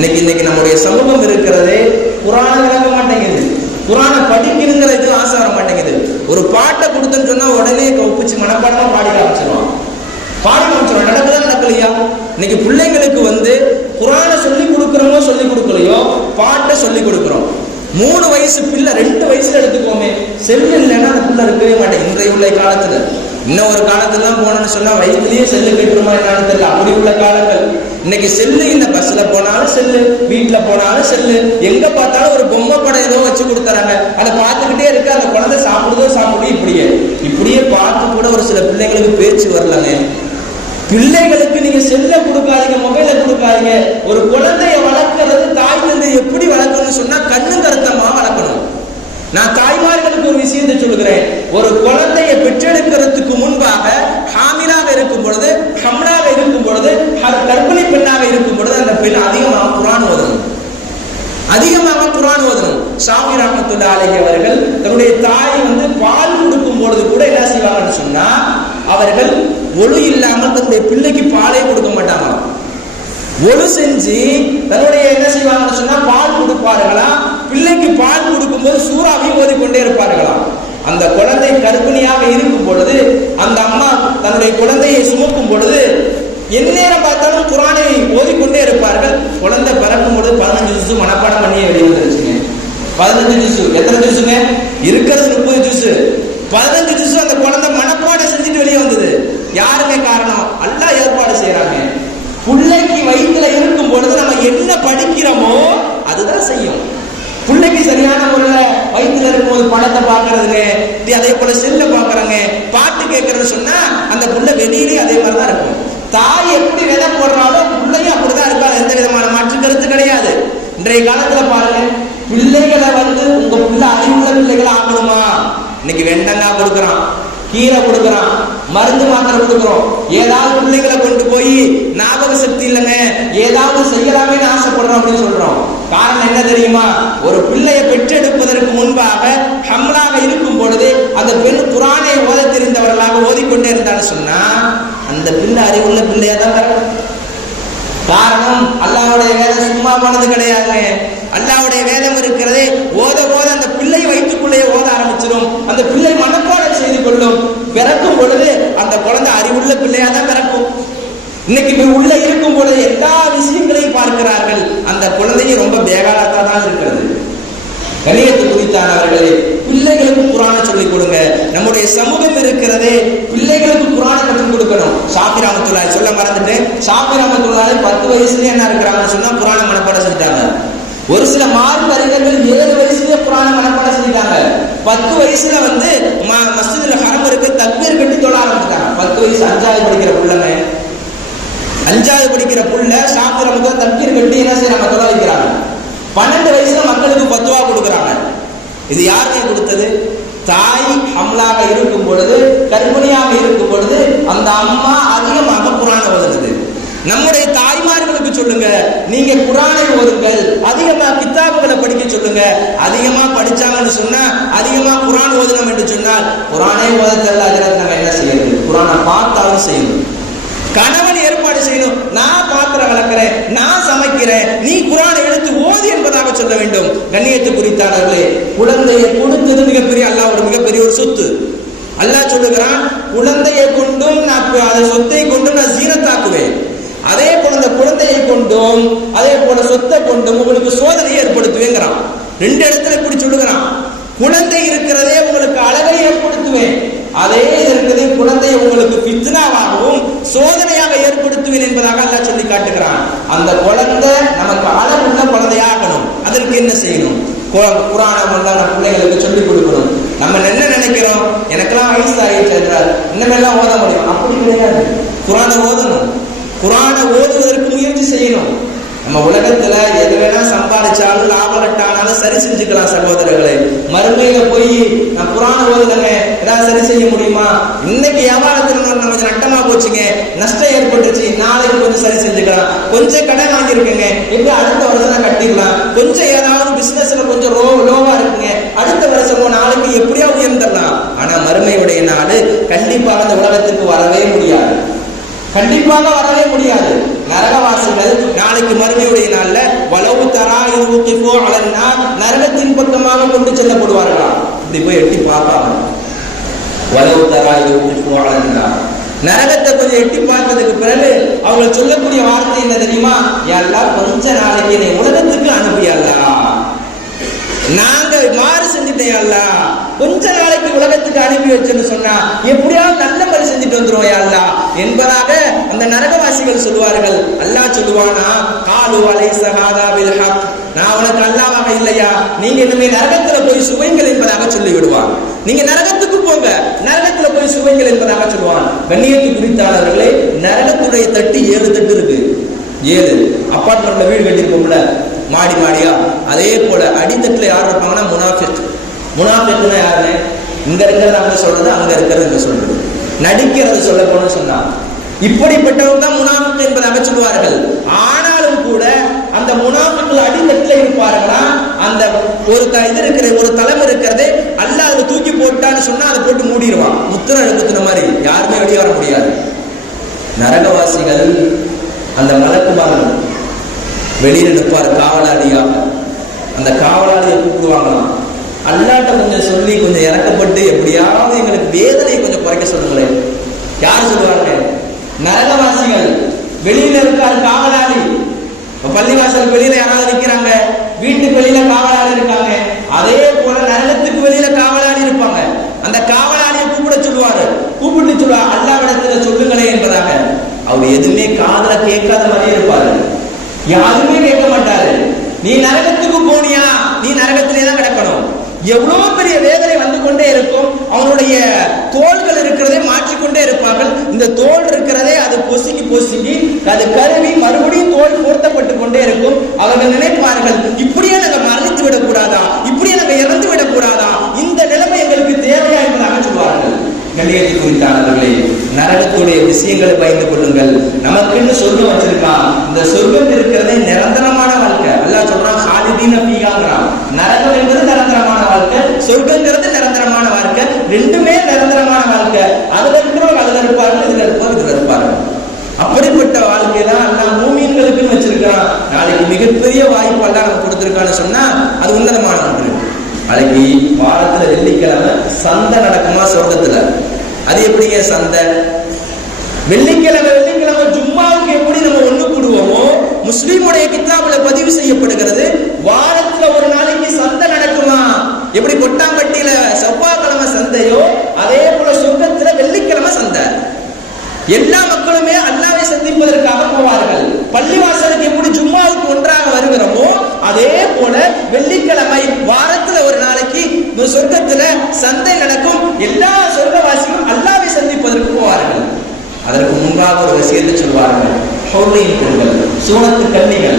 இன்னைக்கு நம்முடைய சமூகம் இருக்கிறதே குர்ஆனை விளங்க மாட்டேங்குது, குர்ஆனை படிக்கணுங்கிறது ஆசை வர மாட்டேங்குது. ஒரு பாட்டை கொடுத்தேன்னு சொன்னா உடனே ஒப்பிச்சு மனப்பாடமா பாடி காமிச்சிருவான். நடக்கலையா? இன்னைக்கு பிள்ளைங்களுக்கு குர்ஆனை சொல்லி கொடுக்கிறோமோ சொல்லி கொடுக்கலையோ, பாட்டை சொல்லி கொடுக்கிறோம். 3 வயசு பிள்ளை 2 வயசுல எடுத்துக்கோமே, செல்லு இல்லைன்னா அந்த பிள்ளை இருக்கவே மாட்டேன். இன்றைய உள்ள காலத்துல, இன்னும் ஒரு காலத்துல போனோம்னு சொன்னா வயசுலயே செல்லு கேட்டுருமா என்னன்னு தெரியல, அப்படி உள்ள காலங்கள். இன்னைக்கு செல்லு, இந்த பஸ்ல போனாலும் செல்லு, வீட்டுல போனாலும் செல்லு, எங்க பார்த்தாலும் ஒரு பொம்மை படம் ஏதோ வச்சு கொடுத்துறாங்க, அதை பார்த்துக்கிட்டே இருக்கு. அந்த குழந்தை சாப்பிடுது, இப்படியே பார்த்து கூட ஒரு சில பிள்ளைங்களுக்கு பேச்சு வரலங்க. பிள்ளைகளுக்கு நீங்க செல்ல கொடுக்காதீங்க, மொபைல கொடுக்காதீங்க. ஒரு குழந்தைய வளர்க்கறது தாய் தந்தை எப்படி வளர்க்கணும்னு சொன்னா கண்ணு கருத்தமா வளர்க்கணும். நான் தாய்மார்களுக்கு ஒரு விஷயத்தை சொல்கிறேன். ஒரு குழந்தையை பெற்றெடுக்கிறதுக்கு முன்பாக ஹாமிலாக இருக்கும் பொழுது, ஹம்லாக இருக்கும் பொழுது, கர்ப்பிணி பெண்ணாக இருக்கும் பொழுது அந்த பெண் அதிகமாக குர்ஆன் ஓதணும், அதிகமாக குர்ஆன் ஓதணும். ஷாஃபி ரஹ்மத்துல்லாஹி அலைஹி அவர்கள் தன்னுடைய தாய் பால் கொடுக்கும் பொழுது கூட என்ன செய்வாங்கன்னு சொன்னா, அவர்கள் ஒழு இல்லாமல் தன்னுடைய பிள்ளைக்கு பாலே கொடுக்க மாட்டாங்க. ஒழு செஞ்சு தன்னுடைய என்ன செய்வாங்கன்னு சொன்னா பால் கொடுப்பார்களா, பிள்ளைக்கு பால் கொடுக்கும் போது சூறாவையும் ஓதிக்கொண்டே இருப்பார்களா. அந்த குழந்தை கர்ப்பிணியாக இருக்கும் பொழுது, அந்த அம்மா தன்னுடைய குழந்தையை சுமக்கும் பொழுது எந்நேரம் பார்த்தாலும் குர்ஆனை ஓதிக்கொண்டே இருப்பார்கள். குழந்தை பிறக்கும் பொழுது 15 ஜூஸ் மனப்பாடம் பண்ணியே வெளியே வந்துருச்சுங்க. 15 ஜூஸ். எத்தனை ஜூஸுங்க இருக்கிறது? 30 ஜூஸ். 15 ஜூஸ் அந்த குழந்தை மனப்பாடம் செஞ்சுட்டு வெளியே வந்தது. யாருமே காரணம்? அல்லாஹ் ஏற்பாடு செய்யறாங்க. பிள்ளைக்கு வயிற்றுல இருக்கும் பொழுது நம்ம என்ன படிக்கிறோமோ அதுதான் செய்யும். பிள்ளைக்கு சரியான முறையில் வயிற்றுல இருக்கும்போது படத்தை பார்க்கறதுங்க, அதே போல செல்ல பார்க்கறாங்க, பாட்டு கேட்கறதுன்னு சொன்னா அந்த புள்ள வெளியிலேயே அதே மாதிரி தான் இருக்கும். தாய் எப்படி விதை போடுறாலோ பிள்ளையும் அப்படிதான் இருக்கா. எந்த விதமான மாற்று கருத்து கிடையாது. இன்றைய காலத்துல பாருங்க, பிள்ளைகளை உங்க பிள்ளை அறிவுள்ள பிள்ளைகளை ஆகணுமா? இன்னைக்கு வெண்டங்காய் கொடுக்கறான், கீரை கொடுக்கறான், மருந்து மாத்திரை கொடுக்கிறோம். ஏதாவது பிள்ளைகளை கொண்டு போய் ஞாபக சக்தி இல்லைங்க ஏதாவது செய்யலாமே ஆசைப்படுறோம் அப்படின்னு சொல்றோம். காரணம் என்ன தெரியுமா? ஒரு பிள்ளையை பெற்றெடுப்பதற்கு முன்பாக ஹம்லாக இருக்கும் பொழுது அந்த பெண் குர்ஆனை ஓத தெரிந்தவர்களாக ஓதிக்கொண்டே இருந்தான்னு சொன்னா அந்த பிள்ளை அறிவுள்ள பிள்ளையா தான் வரணும். காரணம் அல்லாஹ்வுடைய வேதம் சும்மா போனது கிடையாதுங்க. அல்லாஹ்வுடைய வேதம் இருக்கிறதே ஓத ஓத அந்த பிள்ளை வயிற்றுக்குள்ளேயே ஓத ஆரம்பிச்சிடும். அந்த பிள்ளை மனப்பாடம் செய்து கொள்ளும். பிறக்கும் பொழுது அந்த குழந்தை அறிவுள்ள பிள்ளையா தான் பிறக்கும். இன்னைக்கு உள்ள இருக்கும் பொழுது எல்லா விஷயங்களையும் பார்க்கிறார்கள். அந்த குழந்தைய ரொம்ப பேகாலத்தா தான் இருக்கிறது. கலியத்து குறித்தானவர்களே, பிள்ளைகளுக்கு குர்ஆனை சொல்லிக் கொடுங்க. நம்முடைய சமூகம் இருக்கிறதே பிள்ளைகளுக்கு குர்ஆனை கற்றுக் கொடுக்கணும். ஷாஃபி ரஹ்மத்துல்லாஹி சொல்ல மறந்துட்டேன். ஷாஃபி ரஹ்மத்துல்லாஹி 10 வயசுலயே என்ன இருக்கிறாங்கன்னு சொன்னா குர்ஆனை மனப்பாடம் செஞ்சுட்டாங்க. ஒரு சில மார்க் அறிஞர்கள் 7 வயசுலயே குர்ஆனை மனப்பாடம் செஞ்சுட்டாங்க. 10 வயசுல மஸ்ஜிதுல் ஹரம் இருக்கு, தக்பீர் கட்டி தொழ ஆரம்பிச்சிட்டாங்க. 10 வயசு 5வது படிக்கிற பிள்ளைங்க, 5வது படிக்கிற புள்ள ஷாஃபி ரஹ்மத்துல்லாஹி தக்பீர் கட்டி என்ன செய்யறாங்க? தொழ வைக்கிறாங்க. 12 வயசுல மக்களுக்கு பத்வா கொடுக்கறாங்க. இது யாருமே கொடுத்தது? தாய் ஹம்லாக இருக்கும் பொழுது, கர்ப்பிணியாக இருக்கும் பொழுது அந்த அம்மா அதிகமாக குர்ஆனை ஓதுனது. நம்முடைய தாய்மார்களுக்கு சொல்லுங்க, நீங்க குர்ஆனை ஓதுங்கள், அதிகமா கிதாபுகளை படிக்க சொல்லுங்க. அதிகமா படிச்சாங்கன்னு சொன்னா, அதிகமா குர்ஆன் ஓதணும் என்று சொன்னால், குர்ஆனை ஓத தெரியல நம்ம என்ன செய்யறது? குர்ஆனை பார்த்தாலும் செய்யணும். கணவன் ஏற்பாடு செய்யணும். நான் பாத்திரம் வளர்க்கிறேன், நான் சமைக்கிறேன், நீ குர்ஆனை எடுத்து ஓது என்பதாக சொல்ல வேண்டும். கண்ணியத்து குறித்தானவர்களே, குழந்தையை கொடுத்தது மிகப்பெரிய அல்லாஹ்வுடைய மிகப்பெரிய ஒரு சொத்து. அல்லாஹ் சொல்லுகிறான், குழந்தையை கொண்டும் நான் அதை சொத்தை கொண்டும் நான் ஜீனத்தாக்குவேன். அதே போல அந்த குழந்தையை கொண்டும் அதே போல சொத்தை கொண்டும் உங்களுக்கு சோதனையை ஏற்படுத்துவேங்கிறான். 2 இடத்துல இப்படி சொல்லுகிறான். குழந்தை இருக்கிறதே உங்களுக்கு அழகை ஏற்படுத்துவேன், அதே இருக்கிறதே குழந்தையை உங்களுக்கு ஃபித்னாவாகவும் சோதனையாக ஏற்படுத்துவேன் என்பதாக அல்லாஹ் சொல்லி காட்டுகிறான். அந்த குழந்தை நமக்கு அழகுள்ள குழந்தையாகணும். அதற்கு என்ன செய்யணும்? குர்ஆனை நம்ம பிள்ளைகளுக்கு சொல்லிக் கொடுக்கணும். நம்ம என்ன நினைக்கிறோம்? எனக்கெல்லாம் வயசு ஆயிடுச்சு என்றால் இன்னமெல்லாம் ஓத முடியும், அப்படி கிடையாது. குர்ஆனை ஓதணும். குர்ஆனை ஓதுவதற்கு முயற்சி செய்யணும். நம்ம உலகத்துல எது வேணா சம்பாதிச்சாலும் லாபம் நட்டானாலும் சரி செஞ்சுக்கலாம் சகோதரர்களே. மறுமையில போய் நான் குர்ஆனை ஓதுனங்க ஏதாவது சரி செய்ய முடியுமா? இன்னைக்கு வியாபாரத்துல நம்ம கொஞ்சம் நட்டமா போச்சுங்க, நஷ்டம் ஏற்பட்டுச்சு, நாளைக்கு கொஞ்சம் சரி செஞ்சுக்கலாம். கொஞ்சம் கடன் வாங்கியிருக்கேங்க, எப்படி அடுத்த வருஷம் நான் கட்டிடலாம். கொஞ்சம் ஏதாவது பிசினஸ்ல கொஞ்சம் லோவா இருக்குங்க, அடுத்த வருஷமோ நாளைக்கு எப்படியா உயர்ந்துடலாம். ஆனா மறுமையுடைய நாடு கண்டிப்பாக அந்த உலகத்துக்கு வரவே முடியாது. கண்டிப்பாக வரவே முடியாது. நரகவாசிகள் நாளைக்கு மறுமையுடைய நாள்ல வலவு தரா யுகிஃபு அலன்னார், நரகத்தின் பக்கமாக கொண்டு செல்லப்படுவார்களா? இப்படி போய் எட்டி பார்ப்பாங்க. வலவு தரா யுகிஃபு அலன்னார், நரகத்தை கொஞ்சம் எட்டி பார்த்ததுக்கு பிறகு அவங்க சொல்லக்கூடிய வார்த்தை என்ன தெரியுமா? எல்லாம் கொஞ்ச நாளைக்கு என்னை உலகத்துக்கு அனுப்பியல்லா, நாங்க மாறு செஞ்சுட்டேன் அல்லாஹ், கொஞ்ச நாளைக்கு உலகத்துக்கு அனுப்பி வச்சுன்னு சொன்னா எப்படியாவது நல்ல மாதிரி செஞ்சுட்டு வந்துருவோம் அல்லாஹ் என்பதாக அந்த நரகவாசிகள் சொல்லுவார்கள். அல்லாஹ் சொல்லுவானா, காலு அலைஸ ஹாதா பில் ஹக், நான் உனக்கு அல்லாஹ்வாக இல்லையா, நீங்க இனிமே நரகத்துல போய் சுவைங்கள் என்பதாக சொல்லி விடுவான். நீங்க நரகத்துக்கு போங்க, நரகத்துல போய் சுவைங்கள் என்பதாக சொல்லுவான். கண்ணியத்து குறித்தாளர்களே, நரகத்துடைய தட்டு 7 தட்டு இருக்கு. 7 அப்பார்ட்மெண்ட்ல வீடு கட்டிருப்போம்ல, மாடி மாடியா, அதே போல அடித்தட்டுல யார் இருப்பாங்கன்னா முனாஃபிக். முனாஃபிக்னா யாருன்னு இங்க இருக்கிறது அங்க சொல்றது, அங்க இருக்கிறது இங்க சொல்றது, நடிக்கிறது சொல்ல போன்னு சொன்னா இப்படிப்பட்டவங்க தான் முனாஃபிக் என்பதாக சொல்லுவார்கள். ஆனாலும் கூட அந்த முனாஃபிக்கள் அடித்தட்டுல இருப்பார்களா, அந்த ஒரு இது இருக்கிற ஒரு தலைமை இருக்கிறது, அல்லாஹ் அதை தூக்கி போட்டான்னு சொன்னா அதை போட்டு மூடிடுவான். முத்திர எழுத்துன மாதிரி யாருமே வெளியே வர முடியாது. நரகவாசிகள் அந்த மலக்குமார்கள் வெளியில் நிற்பார் காவலாளியாக. அந்த காவலாளியை கூப்பிடுவாங்களாம், அல்லாட்ட கொஞ்சம் சொல்லி கொஞ்சம் இறக்கப்பட்டு எப்படியாவது எங்களுக்கு வேதனையை கொஞ்சம் குறைக்க சொல்லுங்களேன். யார் சொல்லுவாங்க? நரகவாசிகள். வெளியில இருக்கார் காவலாளி. அப்ப பள்ளிவாசல் வெளியில யாராவது நிக்கிறாங்க, வீட்டுக்கு வெளியில காவலாளி இருக்காங்க, அதே போல நரகத்துக்கு வெளியில காவலாளி இருப்பாங்க. அந்த காவலாளியை கூப்பிட்டு சொல்லுவா அல்லாஹ்விடத்துல சொல்லுங்களே என்பதாக. அவர் எதுவுமே காதுல கேட்காத மாதிரி இருப்பாரு, யாருமே கேட்க மாட்டாரு. நீ நரகத்துக்கு போனியா, நீ நரகத்திலே தான் கிடக்கணும். எவ்வளவு பெரிய வேதனை வந்து கொண்டே இருக்கும். அவனுடைய தோள்கள் இருக்கிறதே மாற்றிக்கொண்டே இருப்பார்கள். இந்த தோல் இருக்கிறதே அது பொசுக்கி அது கருவி மறுபடியும் தோல் போர்த்தப்பட்டு கொண்டே இருக்கும். அவர்கள் நினைப்பார்கள், இப்படியே நாங்கள் மரணித்து விடக்கூடாதா, இப்படியே நாங்கள் இறந்து விடக்கூடாதா, இந்த நிலைமை எங்களுக்கு தேவையா என்பதாக சொல்வார்கள். கண்ணியத்தை குறித்தானவர்களே, நரகத்துடைய விஷயங்களை பயந்து கொள்ளுங்கள். நமக்குன்னு சொர்க்கம் வச்சிருக்கான். இந்த சொர்க்கம் இருக்கிறதே நிரந்தரமான வாழ்க்கை. அல்லாஹ் சொல்றான் ஹாலிதீன ஃபீஹாங்கிறான். நரகம் என்பது நிரந்தரமான வாழ்க்கை, சொர்க்கங்கிறது நிரந்தரமான வாழ்க்கை. ரெண்டுமே நிரந்தரமான வாழ்க்கை. அதுல இருக்கிறவங்க அதுல இருப்பார்கள், இதுல இருப்பார்கள் இதுல இருப்பார்கள். அப்படிப்பட்ட வாழ்க்கை தான் அல்லாஹ் மூமின்களுக்குன்னு வச்சிருக்கான். நாளைக்கு மிகப்பெரிய வாய்ப்பு அல்லாஹ் நமக்கு கொடுத்திருக்கான்னு சொன்னா அது உன்னதமான ஒன்று. நாளைக்கு வாரத்துல வெள்ளிக்கிழமை சந்தை நடக்குமா சொர்க்கத்துல? அது எப்படிங்க சந்தை? வெள்ளிக்கிழமை ஜும்மாவுக்கு எப்படி நம்ம ஒண்ணு கூடுவோமோ முஸ்லிமுடைய கிதாபுல பதிவு செய்யப்படுகிறது. வாரத்துல ஒரு நாளைக்கு சந்தை நடக்குமா? எப்படி கொட்டாம்பட்டியில செவ்வாய்க்கிழமை சந்தையோ அதே போல சொர்க்கத்துல வெள்ளிக்கிழமை சந்தை. எல்லா மக்களுமே அல்லாஹ்வை சந்திப்பதற்காக போவார்கள். பள்ளிவாசலுக்கு எப்படி ஜும்மாவுக்கு ஒன்றாக வருகிறோமோ அதே போல வெள்ளிக்கிழமை வாரத்துல ஒரு நாளைக்கு சொர்க்கத்துல சந்தை நடக்கும். எல்லா சொர்க்கவாசிகளும் அல்லாஹ்வை சந்திப்பதற்கு போவார்கள். அதற்கு முன்பாக ஒரு விஷயத்தை சொல்வார்கள், ஹௌலின் பெண்கள், சூனத்து கன்னிகள்.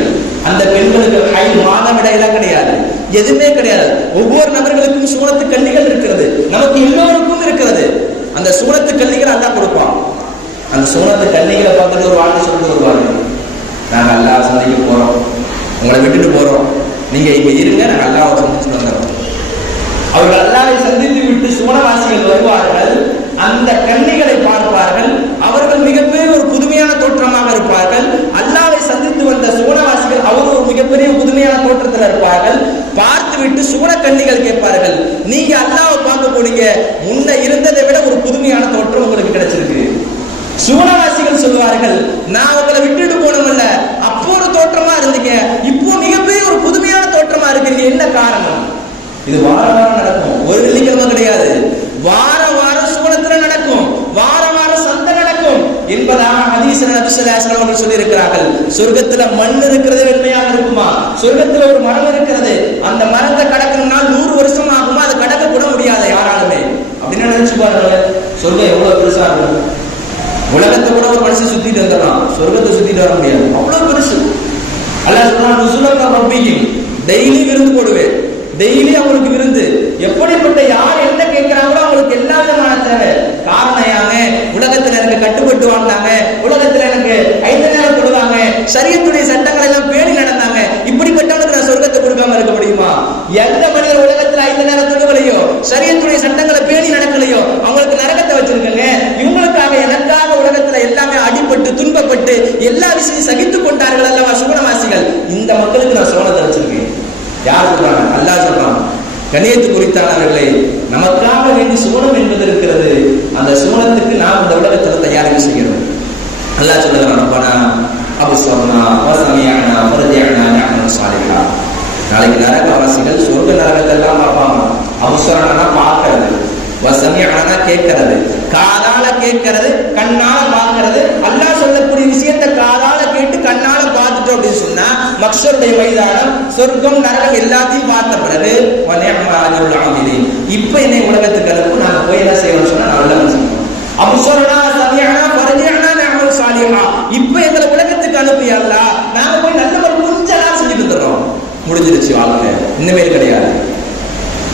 அந்த பெண்களுக்கு மாதவிடையெல்லாம் கிடையாது, எதுவுமே கிடையாது. ஒவ்வொரு நபர்களுக்கும் சூனத்து கன்னிகள் இருக்கிறது, நமக்கு எல்லோருக்கும் இருக்கிறது. அந்த சூனத்து கன்னிகள் அல்லாஹ் கொடுப்பான். அந்த சூனத்து கன்னிகளை பார்த்துட்டு ஒரு வாழ்க்கை சொல்லிட்டு வருவாங்க, நாங்கள் அல்லாஹ் சந்திக்க போறோம், உங்களை விட்டுட்டு போறோம், நீங்க இங்க இருங்க, நாங்கள் அல்லாஹ்வை சந்திச்சு வந்துடுறோம். அவர்கள் அல்லாஹ்வை சந்தித்து விட்டு சூனவாசிகள் வருவார்கள். அந்த கன்னிகளை பார்ப்பார்கள். அவர்கள் மிகப்பெரிய ஒரு புதுமையான தோற்றமாக இருப்பார்கள். அல்லாஹ்வை சந்தித்து வந்த சூனவாசிகள் அவர் ஒரு மிகப்பெரிய புதுமையான தோற்றத்தில் இருப்பார்கள். பார்த்து விட்டு சூன கன்னிகள் கேட்பார்கள், நீங்க அல்லாஹ்வை பார்க்க போனீங்க, முன்ன இருந்ததை விட ஒரு புதுமையான தோற்றம் உங்களுக்கு கிடைச்சிருக்கு. சூனவாசிகள் சொல்வார்கள், நான் உங்களை விட்டுட்டு போனோம்ல, அப்போ ஒரு தோற்றமா இருந்தீங்க, இப்போ மிகப்பெரிய ஒரு புதுமையான தோற்றமா இருக்கீங்க, என்ன காரணம்? இது வாரம் நடக்கும், ஒரு வெள்ளிக்கிழமை கிடையாது. வாரம் சூனத்துல நடக்கும், வாரம் சந்தை நடக்கும் என்பதாக ஹதீஸ்ல நபி ஸல்லல்லாஹு அலைஹி வஸல்லம் சொல்லி இருக்கிறார்கள். சொர்க்கத்துல மண் இருக்கிறது வெண்மையாக இருக்குமா? சொர்க்கத்துல ஒரு மரம் இருக்கிறது, அந்த மரத்தை கடக்கணும்னா 100 வருஷம் ஆகுமா? அதை கடக்க கூட முடியாது யாராலுமே. அப்படின்னு நினைச்சு பாருங்க, சொர்க்கம் எவ்வளவு பெருசா இருக்கும். உலகத்தை கூட ஒரு மனுஷன் சுத்திட்டு வந்துடலாம், சொர்க்கத்தை சுத்திட்டு வர முடியாது, அவ்வளவு பெருசு. அல்லாஹ் சொல்றான், நுஸுலக ரப்பிஹிம், டெய்லி விருந்து போடுவேன், டெய்லி அவங்களுக்கு விருந்து. எப்படிப்பட்ட யார் என்ன கேட்கிறாங்களோ அவங்களுக்கு எல்லா விதமான தேவை. காரணையாங்க, உலகத்துல எனக்கு கட்டுப்பட்டு வாழ்ந்தாங்க, உலகத்துல எனக்கு 5 நேரம் கொடுத்தாங்க, ஷரியத்துடைய சட்டங்களை எல்லாம் பேணி நடந்தாங்க, இப்படிப்பட்டவனுக்கு நான் சொர்க்கத்தை கொடுக்காம இருக்க முடியுமா? எந்த மனிதர் உலகத்துல 5 நேரம் தொழுகலையோ, ஷரியத்துடைய சட்டங்களை பேணி நடக்கலையோ, அவங்களுக்கு நரகத்தை வச்சிருக்கங்க. இவங்களுக்காக எனக்காக உலகத்துல எல்லாமே அடிபட்டு துன்பப்பட்டு எல்லா விஷயம் சகித்துக் கொண்டார்கள் அல்லவா சுகுணவாசிகள், இந்த மக்களுக்கு நான் சோனத்தை வச்சிருக்கேன். யார் சொல்றாங்க? அல்லாஹ் சொல்றான். கண்ணியத்து குறித்தானவர்களே, நமக்காக வேண்டி சூனம் என்பது இருக்கிறது. அந்த சூனத்துக்கு நாம் இந்த உலகத்தில் தயாரிப்பு செய்கிறோம். அல்லாஹ் சொல்லுகிறான், ரப்பனா அப்ஸர்னா வஸமிஅனா வர்ஜிஅனா நஅமல் ஸாலிஹா. நாளைக்கு நரகவாசிகள் சொர்க்க நரகத்தை எல்லாம் பார்ப்பாங்க. அப்ஸர்னா பார்க்கிறது, வஸமிஅனா கேட்கிறது, காதால கேட்கிறது, கண்ணால பார்க்கிறது. அல்லாஹ் சொல்லக்கூடிய விஷயத்தை காதால கேட்டு கண்ணால பார்த்துட்டோம் அப்படின்னு சொன்னா மக்ஷருடைய மைதானம், சொர்க்கம், நரகம் எல்லாத்தையும் பார்த்த பிறகு இப்ப என்னை உலகத்துக்கு அனுப்பு, நாங்க போய் என்ன செய்யணும்னு சொன்னா நல்ல செய்யணும். அப்ஸர்னா வஸமிஅனா வர்ஜிஅனா நஅமல் ஸாலிஹா. இப்ப எங்களை உலகத்துக்கு அனுப்பியா அல்லாஹ், நாங்க போய் நல்ல ஒரு கொஞ்சம் செஞ்சுட்டு வந்துடுறோம். முடிஞ்சிருச்சு வாழ்க்கை, இனிமேல் கிடையாது.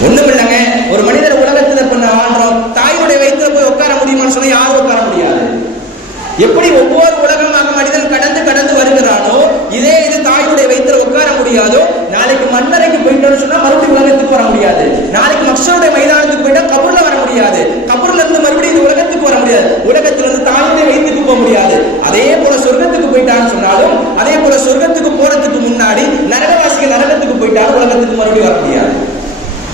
ஒண்ணும் இல்லைங்க. ஒரு மனிதர் உலகத்துல பண்ண வாழ்றோம், தாயினுடைய வயிற்றுல போய் உட்கார முடியுமான்னு சொன்னா யாரும் உட்கார முடியாது. எப்படி ஒவ்வொரு உலகமாக மனிதன் கடந்து கடந்து வருகிறானோ, இதே இது தாயினுடைய வயிற்றுல உட்கார முடியாதோ, நாளைக்கு மண்ணறைக்கு போயிட்டோம்னு சொன்னா மறுபடியும் உலகத்துக்கு வர முடியாது. நாளைக்கு மக்ஷருடைய மைதானத்துக்கு போயிட்டா கபூர்ல வர முடியாது. கபூர்ல இருந்து மறுபடியும் இந்த உலகத்துக்கு வர முடியாது. உலகத்துல இருந்து தாயினுடைய வயிற்றுக்கு போக முடியாது. அதே போல சொர்க்கத்துக்கு போயிட்டான்னு சொன்னாலும், அதே போல சொர்க்கத்துக்கு போறதுக்கு முன்னாடி நரகவாசிகள் நரகத்துக்கு போயிட்டாலும் உலகத்துக்கு மறுபடியும் வர முடியாது.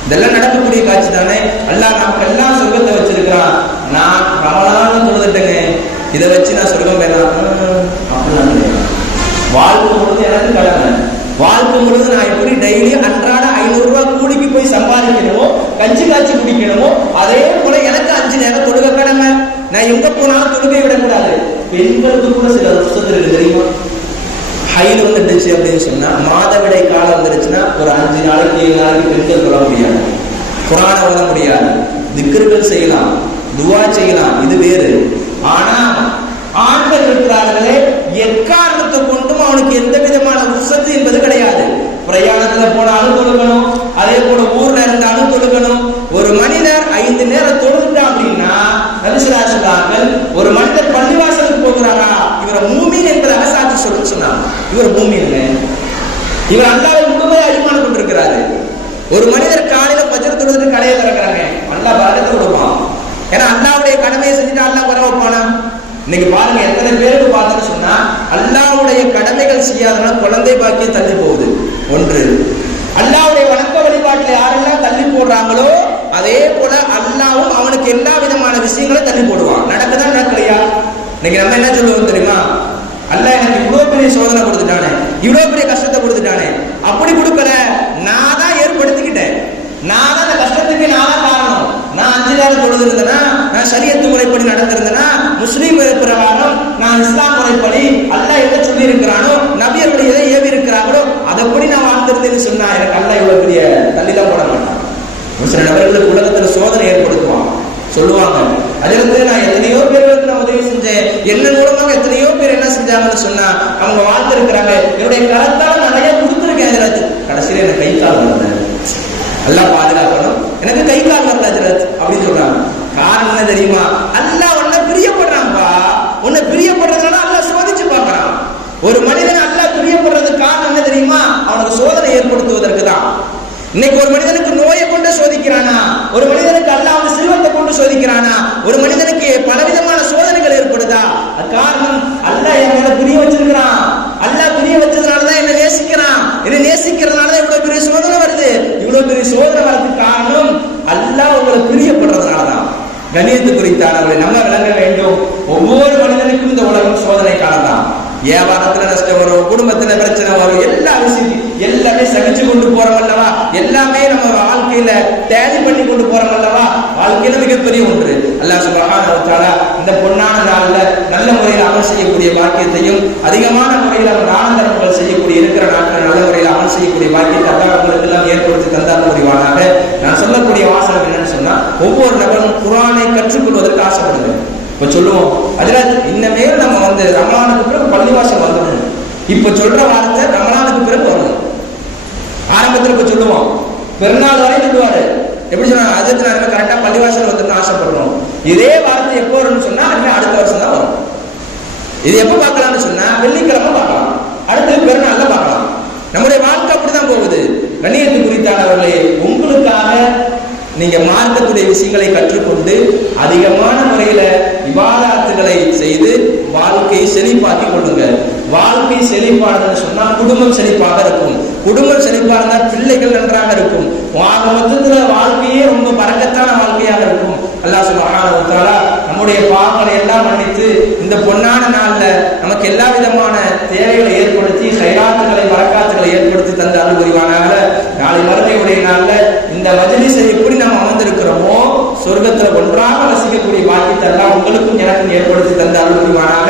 இதெல்லாம் நடக்கக்கூடிய காட்சி தானே. அல்லாஹ் நமக்கு எல்லாம் சொர்க்கத்தை வச்சிருக்கிறான். நான் ரமலான் தொழுதுட்டேங்க, இதை வச்சு நான் சொர்க்கம் பெறலாம் அப்படின்னா வாழ்க்கை முழுது எனக்கு கடமை. வாழ்க்கை முழுது நான் எப்படி டெய்லி அன்றாட 500 ரூபாய் கூலிக்கு போய் சம்பாதிக்கணுமோ, கஞ்சி காய்ச்சி குடிக்கணுமோ, அதே போல எனக்கு 5 நேரம் தொழுக கடமை. நான் எங்க போனாலும் தொழுகை விடக்கூடாது. பெண்களுக்கு கூட சில வருஷத்துல இருக்கு தெரியுமா? ஹைல் வந்துடுச்சு அப்படின்னு சொன்னா, மாதவிடை காலம் வந்துருச்சுன்னா ஒரு 5 நாளைக்கு 7 நாளைக்கு பெண்கள் தொழ முடியாது, குர்ஆனை ஓத முடியாது, திக்ருகள் செய்யலாம், துஆ செய்யலாம், இது வேறு. ஆனா ஆண்கள் இருக்கிறார்களே, எக்காரணத்தை கொண்டும் அவனுக்கு எந்த விதமான உசத்து என்பது கிடையாது. பிரயாணத்துல போனாலும் தொழுகணும், அதே போல ஊர்ல இருந்தாலும் தொழுகணும். ஒரு மனிதர் 5 நேரம் தொழுதுட்டா அப்படின்னா நபிசுல்லாஹ் ஒரு மனிதர் பள்ளிவாசலுக்கு போகிறாரா, இவரை மூமின் என்பதாக சாட்சி சொல்லுன்னு சொன்னாங்க. இவர் மூமின், இவர் அல்லாஹ்வை முழுமையாக ஈமான் கொண்டிருக்கிறாரு. ஒரு மனிதர் காலையில பஜ்ர் தொழுதுட்டு கடையை திறக்கிறாங்க, அல்லாஹ் பரக்கத்தை கொடுப்பான். ஏன்னா அல்லாஹ்வுடைய கடமையை செஞ்சுட்டு அல்லாஹ் வர வைப்பானா? இன்னைக்கு பாருங்க, எத்தனை பேருக்கு பார்த்தோன்னு சொன்னா அல்லாஹ்வுடைய கடமைகள் செய்யாதனால குழந்தை பாக்கியம் தள்ளி போகுது. ஒன்று, அல்லாஹ்வுடைய வணக்க வழிபாட்டில் யாரெல்லாம் தள்ளி போடுறாங்களோ அதே போல அல்லாஹ்வும் அவனுக்கு எல்லா விதமான விஷயங்களும் தள்ளி போடுவான். நடக்குதான் நடக்கலையா? இன்னைக்கு நம்ம என்ன சொல்லுவோம் தெரியுமா? அல்லாஹ் எனக்கு இவ்வளவு பெரிய சோதனை கொடுத்துட்டானே, இவ்வளவு பெரிய கஷ்டத்தை கொடுத்துட்டானே. அப்படி கொடுக்கல, நான் தான் ஏற்படுத்திக்கிட்டேன், நான் தான் அந்த கஷ்டத்துக்கு நான் தான் காரணம். நான் 5 நேரம் தொழுது இருந்தேன்னா, நான் ஷரியத்து முறைப்படி நடந்திருந்தேன்னா, முஸ்லீம் பிரகாரம் நான் இஸ்லாம் முறைப்படி அல்லாஹ் என்ன சொல்லி இருக்கிறானோ, நபியர்கள் எதை ஏவி இருக்கிறாங்களோ அதப்படி நான் வாழ்ந்திருந்தேன்னு சொன்னா எனக்கு அல்லாஹ் இவ்வளவு பெரிய தள்ளிதான் போட மாட்டான். ஒரு சில நபர்களுக்கு உலகத்துல சோதனை ஏற்படுத்துவான். சொல்லுவாங்க, அதிலிருந்து நான் எத்தனையோ பேர்களுக்கு நான் உதவி செஞ்சேன், என்ன மூலமாக எத்தனையோ பேர் என்ன செஞ்சாங்கன்னு சொன்னா அவங்க வாழ்ந்திருக்கிறாங்க, என்னுடைய கரத்தால் நிறைய கொடுத்துருக்கேன் ஹஜ்ரத், கடைசியில எனக்கு கை கால் வரல, அல்லாஹ் பாதுகாக்கணும், எனக்கு கை கால் வரல ஹஜ்ரத் அப்படின்னு சொல்றாங்க. காரணம் என்ன தெரியுமா? அல்லாஹ் உன்னை பிரியப்படுறான்பா. உன்னை பிரியப்படுறதுனால அல்லாஹ் சோதிச்சு பார்க்கறான். ஒரு மனிதன் அல்லாஹ் பிரியப்படுறதுக்கு காரணம் என்ன தெரியுமா? அவனுக்கு சோதனை ஏற்படுத்துவதற்கு தான். இன்னைக்கு ஒரு மனிதனுக்கு நோயை கொண்டு சோதிக்கிறானா, ஒரு மனிதனுக்கு அல்லாஹ் அவன் செல்வத்தை கொண்டு சோதிக்கிறானா, ஒரு மனிதனுக்கு பலவிதமான சோதனைகள் ஏற்படுதா? காரணம் அல்லாஹ் என் மேல புரிய வச்சிருக்கிறான். அல்லாஹ் புரிய வச்சதுனாலதான் என்ன நேசிக்கிறான். என்ன நேசிக்கிறதுனாலதான் இவ்வளவு பெரிய சோதனை வருது. இவ்வளவு பெரிய சோதனை வரதுக்கு காரணம் அல்லாஹ் உங்களை பிரியப்படுறதுனாலதான். கணியத்து குறித்தானவர்களை நம்ம விளங்க வேண்டும். ஒவ்வொரு மனிதனுக்கும் இந்த உலகம் சோதனை காலம்தான். வியாபாரத்துல நஷ்டம் வரும், குடும்பத்துல பிரச்சனை வரும், எல்லா விஷயத்தையும் எல்லாமே சகிச்சு கொண்டு போறோம் அல்லவா? எல்லாமே நம்ம வாழ்க்கையில தேதி பண்ணி கொண்டு போறோம் அல்லவா? வாழ்க்கையில மிகப்பெரிய ஒன்று. அல்லாஹ் சுப்ஹானஹு வ தஆலா இந்த பொன்னான நாள்ல நல்ல முறையில் அமல் செய்யக்கூடிய பாக்கியத்தையும், அதிகமான முறையில் அவர் தான தர்மங்கள் செய்யக்கூடிய இருக்கிற நாட்கள் நல்ல முறையில் அமல் செய்யக்கூடிய பாக்கியத்தை அல்லாஹ் உங்களுக்கு எல்லாம் ஏற்படுத்தி தந்தார் புரிவானாக. நான் சொல்லக்கூடிய வாசகம் என்னன்னு சொன்னா, ஒவ்வொரு நபரும் குர்ஆனை கற்றுக்கொள்வதற்கு ஆசைப்படுங்க. இப்ப சொல்லுவோம், அதுல இன்னமே நம்ம ரமலானுக்கு பிறகு பள்ளிவாசல் வந்துடணும். இப்ப சொல்ற வார்த்தை ரமலானுக்கு பிறகு வரணும். ஆரம்பத்தில் இப்ப சொல்லுவோம், பெருநாள் வரை சொல்லுவாரு. எப்படி சொன்னா, அதுக்கு நான் கரெக்டா பள்ளிவாசல் வந்துட்டு ஆசைப்படுறோம். இதே வார்த்தை எப்போ வரும்னு சொன்னா அடுத்த வருஷம் தான் வரும். இது எப்ப பார்க்கலாம்னு சொன்னா வெள்ளிக்கிழமை பார்க்கலாம், அடுத்து பெருநாள்ல பார்க்கலாம். நம்முடைய வாழ்க்கை அப்படிதான் போகுது. கண்ணியத்து குறித்தானவர்களே, உங்களுக்காக நீங்க மார்க்கத்துடைய விஷயங்களை கற்றுக்கொண்டு அதிகமான முறையில இபாதத்துகளை செய்து வாழ்க்கையை செழிப்பாக்கி கொள்ளுங்க. வாழ்க்கை செழிப்பானதுன்னு சொன்னா குடும்பம் செழிப்பாக இருக்கும். குடும்பம் செழிப்பாக இருந்தால் பிள்ளைகள் நன்றாக இருக்கும். மொத்தத்துல வாழ்க்கையே ரொம்ப பரக்கத்தான வாழ்க்கையாக இருக்கும். அல்லாஹ் சுப்ஹானஹு வ தஆலா நம்முடைய பாவங்களை எல்லாம் மன்னித்து இந்த பொன்னான நாள்ல நமக்கு எல்லா விதமான தேவைகளை ஏற்படுத்தி கைராத்துகளை பரக்காத்துகளை ஏற்படுத்தி தந்த அருள் புரிவானாக. நாளை மறுமையுடைய நாள்ல இந்த மஜ்லிஸை எப்படி நாம் அமர்ந்திருக்கிறோமோ சொர்க்கத்துல ஒன்றாக வசிக்கக்கூடிய பாக்கியத்தை எல்லாம் உங்களுக்கும் எனக்கும் ஏற்படுத்தி தந்த அருள் புரிவானாக.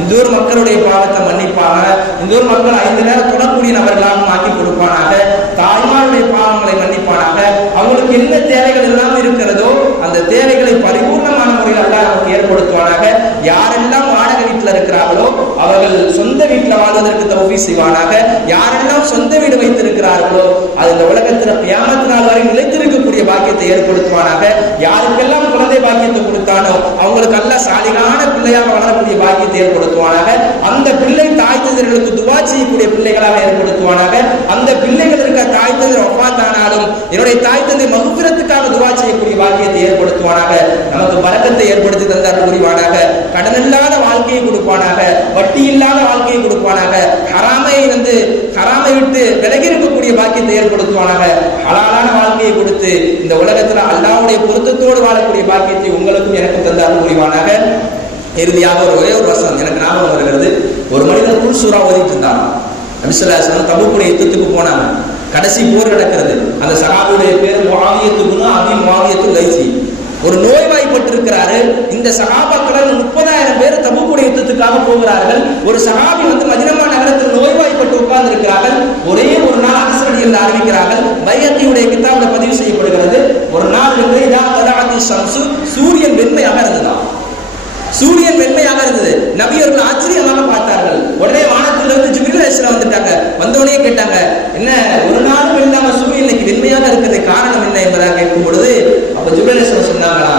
இந்த ஊர் மக்களுடைய பாவத்தை மன்னிப்பாக. இந்த ஊர் மக்கள் 5 நேரம் தொடரக்கூடிய நபர்களாக ஆக்கி கொடுப்பானாக. தாய்மாருடைய பாவங்களை மன்னிப்பானாக. அவங்களுக்கு என்ன தேவைகள் எல்லாம் இருக்கிறதோ அந்த தேவைகளை பரிபூர்ணமான முறையில் அல்லாஹ் நமக்கு ஏற்படுத்துவானாக. யாரெல்லாம் வாடகை வீட்டில் இருக்கிறார்களோ அவர்கள் சொந்த வீட்டில் வாழ்வதற்கு தௌஃபீக் செய்வானாக. யாரெல்லாம் சொந்த வீடு வைத்திருக்கிறார்களோ அது இந்த உலகத்தில் கியாமத் நாள் வரை நிலைத்திருக்கக்கூடிய பாக்கியத்தை ஏற்படுத்துவானாக. யாருக்கெல்லாம் குழந்தை பாக்கியத்தை கொடுத்தானோ அவங்களுக்கு அல்லாஹ் சாலிகான பிள்ளையாக வளரக்கூடிய பாக்கியத்தை ஏற்படுத்துவானாக. அந்த பிள்ளை தாய் தந்தையர்களுக்கு துவா செய்யக்கூடிய பிள்ளைகளாக ஏற்படுத்துவானாக. அந்த பிள்ளைகள் இருக்க தாய் தந்தை ஒப்பாத்தானாலும் என்னுடைய தாய் தந்தை மகுபிரத்துக்காக துவா செய்யக்கூடிய பாக்கியத்தை ஏற்படுத்துவானாக. நமக்கு பரக்கத்தை ஏற்படுத்தி தந்தார் புரிவானாக. கடன் இல்லாத வாழ்க்கையை கொடுப்பானாக. வட்டி இல்லாத வாழ்க்கையை கொடுப்பானாக. ஹராமை விட்டு விலகி இருக்கக்கூடிய பாக்கியத்தை ஏற்படுத்துவானாக. ஹலாலான வாழ்க்கையை கொடுத்து இந்த உலகத்துல அல்லாஹ்வுடைய பொருத்தத்தோடு வாழக்கூடிய பாக்கியத்தை உங்களுக்கும் எனக்கும் தந்தார் புரிவானாக. இறுதியாக ஒரே ஒரு வசனம் எனக்கு ஞாபகம் வருகிறது. ஒரு மனிதர் குல் சூரா ஓதிட்டு இருந்தான். நபி ஸல்லல்லாஹு அலைஹி வஸல்லம் தபூக்குடைய யுத்தத்துக்கு போனாங்க. கடைசி போர் நடக்கிறது. அந்த சஹாபியுடைய பேர் முஆவியத்து இப்னு அபி முஆவியத்து லைசி. ஒரு நோய்வாய்ப்பட்டிருக்கிறாரு. இந்த சஹாபாக்கள் 30,000 பேர் தபூக்குடைய யுத்தத்துக்காக போகிறார்கள். ஒரு சஹாபி மதீனா நகரத்தில் நோய்வாய்ப்பட்டு உட்கார்ந்து இருக்கிறார்கள். ஒரே ஒரு நாள் அஸ்ரடியில் அறிவிக்கிறார்கள். பைஹக்கியுடைய கிதாபில் பதிவு செய்யப்படுகிறது. ஒரு நாள் இதா தலஅத்தி ஷம்சு, சூரியன் வெண்மையாக இருந்ததாம். சூரியன் வெண்மையாக இருந்தது. நபி அவர்கள் ஆச்சரியமாக பார்த்தார்கள். உடனே வானத்திலிருந்து ஜிப்ரீல் அலைஹிஸ்ஸலாம் வந்துட்டாங்க. வந்தோடனே கேட்டாங்க, என்ன ஒரு நாளும் இல்லாம சூரியன் இன்னைக்கு வெண்மையாக இருக்கிறது காரணம் என்ன என்பதாக கேட்கும் பொழுது அப்ப ஜிப்ரீல் அலைஹிஸ்ஸலாம் சொன்னாங்களா,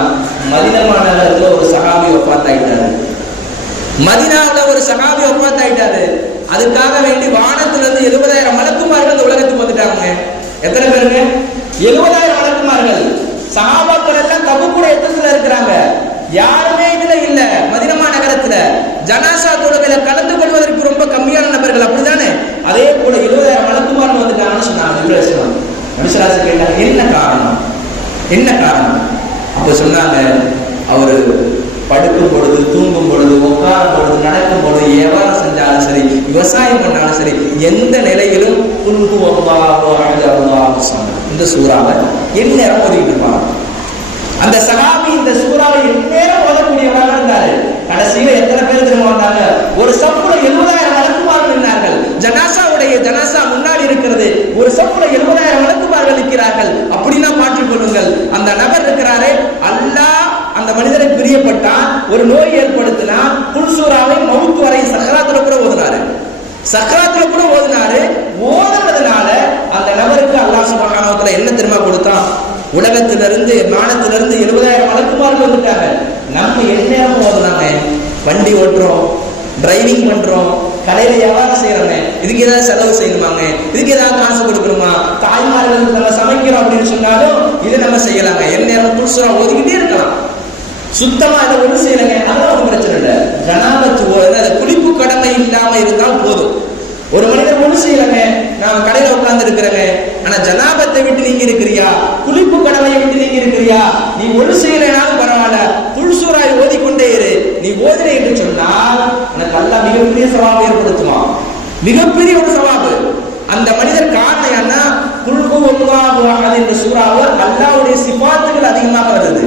மதீனா நகரத்துல ஒரு சஹாபி வஃபாத் ஆயிட்டாரு. மதீனாவுல ஒரு சஹாபி வஃபாத் ஆயிட்டாரு. அதுக்காக வேண்டி வானத்திலிருந்து 70,000 மலக்குமார்கள் இந்த உலகத்துக்கு வந்துட்டாங்க. எத்தனை பேருங்க? 70,000 மலக்குமார்கள். சஹாபாக்கள் எல்லாம் தபூக்குடைய யுத்தத்துல இருக்கிறாங்க. யாருமே இதுல இல்ல. மதீனா நகரத்துல ஜனாசா தொழுகையில கலந்து கொள்வதற்கு ரொம்ப கம்மியான நபர்கள், அப்படிதானே? அதே போல 70,000 மலக்குமார்கள் வந்துட்டாங்கன்னு சொன்னாங்க. மனுஷராசு கேட்டாங்க, என்ன காரணம், என்ன காரணம்? அப்ப சொன்னாங்க, அவரு படுக்கும் பொழுது, தூங்கும் பொழுது, உட்காரும் பொழுது, நடக்கும் பொழுது, வியாபாரம் செஞ்சாலும் சரி, விவசாயம் பண்ணாலும் சரி, எந்த நிலையிலும் இந்த சூறாவை எந்நேரம் ஓதிக்கிட்டு இருப்பாங்க. அந்த சஹாபி இந்த சூறாவை எந்நேரம் ஓதக்கூடியவராக இருந்தாரு. கடைசியில எத்தனை பேர் திரும்ப வந்தாங்க? ஒரு சப்புல 70,000 மலக்குமார்கள் நின்றார்கள். ஜனாசா முன்னாடி இருக்கிறது. ஒரு சப்புல 70,000 மலக்குமார்கள் நிற்கிறார்கள். அப்படின்னா மாற்றிக் கொள்ளுங்கள். அந்த நபர் இருக்கிறாரே, அல்லாஹ் அந்த மனிதரை பிரியப்பட்டான், ஒரு நோய் ஏற்படுத்தினா குல் சூறாவை மவுத் வரை சக்கராத்துல கூட ஓதுனாரு. சக்கராத்துல கூட ஓதுனாரு. ஓதுனதுனால அந்த நபருக்கு அல்லாஹ் சுப்ஹானஹு வ தஆலா என்ன தெரியுமா கொடுத்தான்? உலகத்திலிருந்து மானத்திலிருந்து 70,000 மலக்குமார்கள் வந்துட்டாங்க. நம்ம எந்நேரம் ஓதுனாங்க. வண்டி ஓட்டுறோம், டிரைவிங் பண்றோம், கடையில வியாபாரம் செய்யறோங்க, இதுக்கு ஏதாவது செலவு செய்யணுமாங்க, இதுக்கு ஏதாவது காசு கொடுக்கணுமா, தாய்மார்களுக்கு நம்ம சமைக்கிறோம் அப்படின்னு சொன்னாலும் இதை நம்ம செய்யலாங்க. எந்நேரம் புதுசா ஓதிக்கிட்டே இருக்கலாம். சுத்தமா இதை ஒன்றும் செய்யலைங்க, அதெல்லாம் ஒரு பிரச்சனை இல்லை. ஜனாபத்து குளிப்பு கடமை இல்லாம இருந்தால் போதும். ஒரு மனிதர் ஒண்ணு செய்யலங்க, நான் கடையில உட்கார்ந்து இருக்கிறேங்க, ஆனா ஜனாபத்தை விட்டு நீங்க இருக்கிறியா, குளிப்பு கடமையை விட்டு நீங்க இருக்கிறியா, நீ ஒண்ணு செய்யலைனாலும் பரவாயில்ல, துல்சூராய் ஓதிக்கொண்டே இரு. நீ ஓதினை என்று சொன்னால் உனக்கு அல்லாஹ் மிகப்பெரிய சவாபை ஏற்படுத்துவான், மிகப்பெரிய ஒரு சவாபு. அந்த மனிதர் காரணம் என்ன? குல்ஹு அல்லாஹு அஹத் என்ற சூறாவில் அல்லாஹ்வுடைய சிபாத்துகள் அதிகமாக வருது.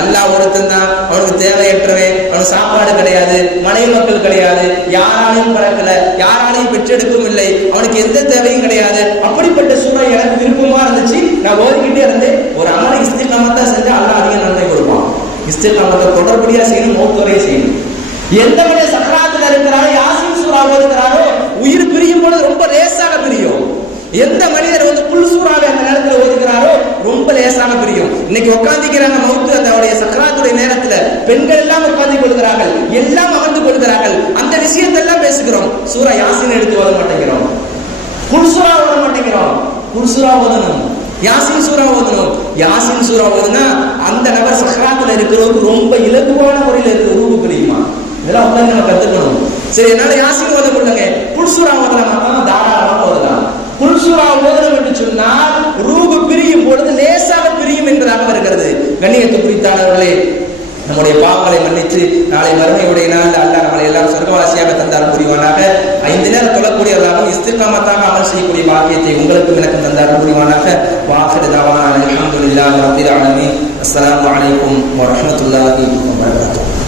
அல்லாஹ் ஒருத்தன் தான், அவனுக்கு தேவையற்றவன், அவனுக்கு சாப்பாடு கிடையாது, மனைவி மக்கள் கிடையாது, யாராலையும் பிறக்கல, யாராலையும் பெற்றெடுக்கவும் இல்லை, அவனுக்கு எந்த தேவையும் கிடையாது. அப்படிப்பட்ட சூழல் எனக்கு விருப்பமா இருந்துச்சு, நான் ஓதிக்கிட்டே இருந்தேன். ஒரு அமலை இஸ்திகாமத்தா செஞ்சா அல்லாஹ் அதிக நன்மை கொடுப்பான். இஸ்திகாமத்தை தொடர்படியா செய்யணும், மௌத்துவரையே செய்யணும். எந்த மனித சக்கராத்துல இருக்கிறாரோ, யாசின் சூறா ஓதுகிறாரோ, உயிர் பிரியும் பொழுது ரொம்ப லேசாக பிரியும். எந்த மனிதர் குல் சூறாவை அந்த நேரத்தில் ஓதுகிறாரோ ரொம்ப லேசாக பிரியும். இன்னைக்கு உட்கார்ந்திக்கிறாங்க மவுத்து, அதோடைய சக்கராத்துடைய நேரத்துல பெண்கள் எல்லாம் உட்கார்ந்து கொள்கிறார்கள், எல்லாம் அமர்ந்து கொள்கிறார்கள். அந்த விஷயத்தை எல்லாம் பேசுகிறோம். சூரா யாசின் எடுத்து ஓத மாட்டேங்கிறோம், குல் சூறா ஓத மாட்டேங்கிறோம். குல் சூறா ஓதணும், யாசின் சூறா ஓதணும். யாசின் சூறா ஓதுனா அந்த நபர் சக்கராத்துல இருக்கிறவருக்கு ரொம்ப இலகுவான முறையில் இருக்கிற ரூபு பிரியுமா, இதெல்லாம் உட்கார்ந்து நம்ம கத்துக்கணும். சரி, என்னால யாசின் ஓத முடியலங்க, குல் சூறா ஓதலாமா, தாராளமாக ஓதலாம். குல் சூறா ஓதணும் என்று சொன்னால் ரூஹு பிரியும் பொழுது லேசாக பிரியும் என்பதாக வருகிறது. கண்ணியத்து குறித்தானவர்களே, நம்முடைய பாவங்களை மன்னித்து நாளை மறுமையுடைய நாள் அல்லாஹ் நம்மளை எல்லாம் சொர்க்கவாசியாக தந்தார் புரிவானாக. 5 நேரம் தொழக்கூடியவர்களாகவும் இஸ்திகாமத்தாக அமல் செய்யக்கூடிய பாக்கியத்தை உங்களுக்கும் எனக்கும் தந்தார் புரிவானாக. வாஹிரு தஅவானா அல்ஹம்துலில்லாஹி ரப்பில் ஆலமீன். அஸ்ஸலாமு அலைக்கும் வரஹ்மத்துல்லாஹி வபரகாத்துஹு.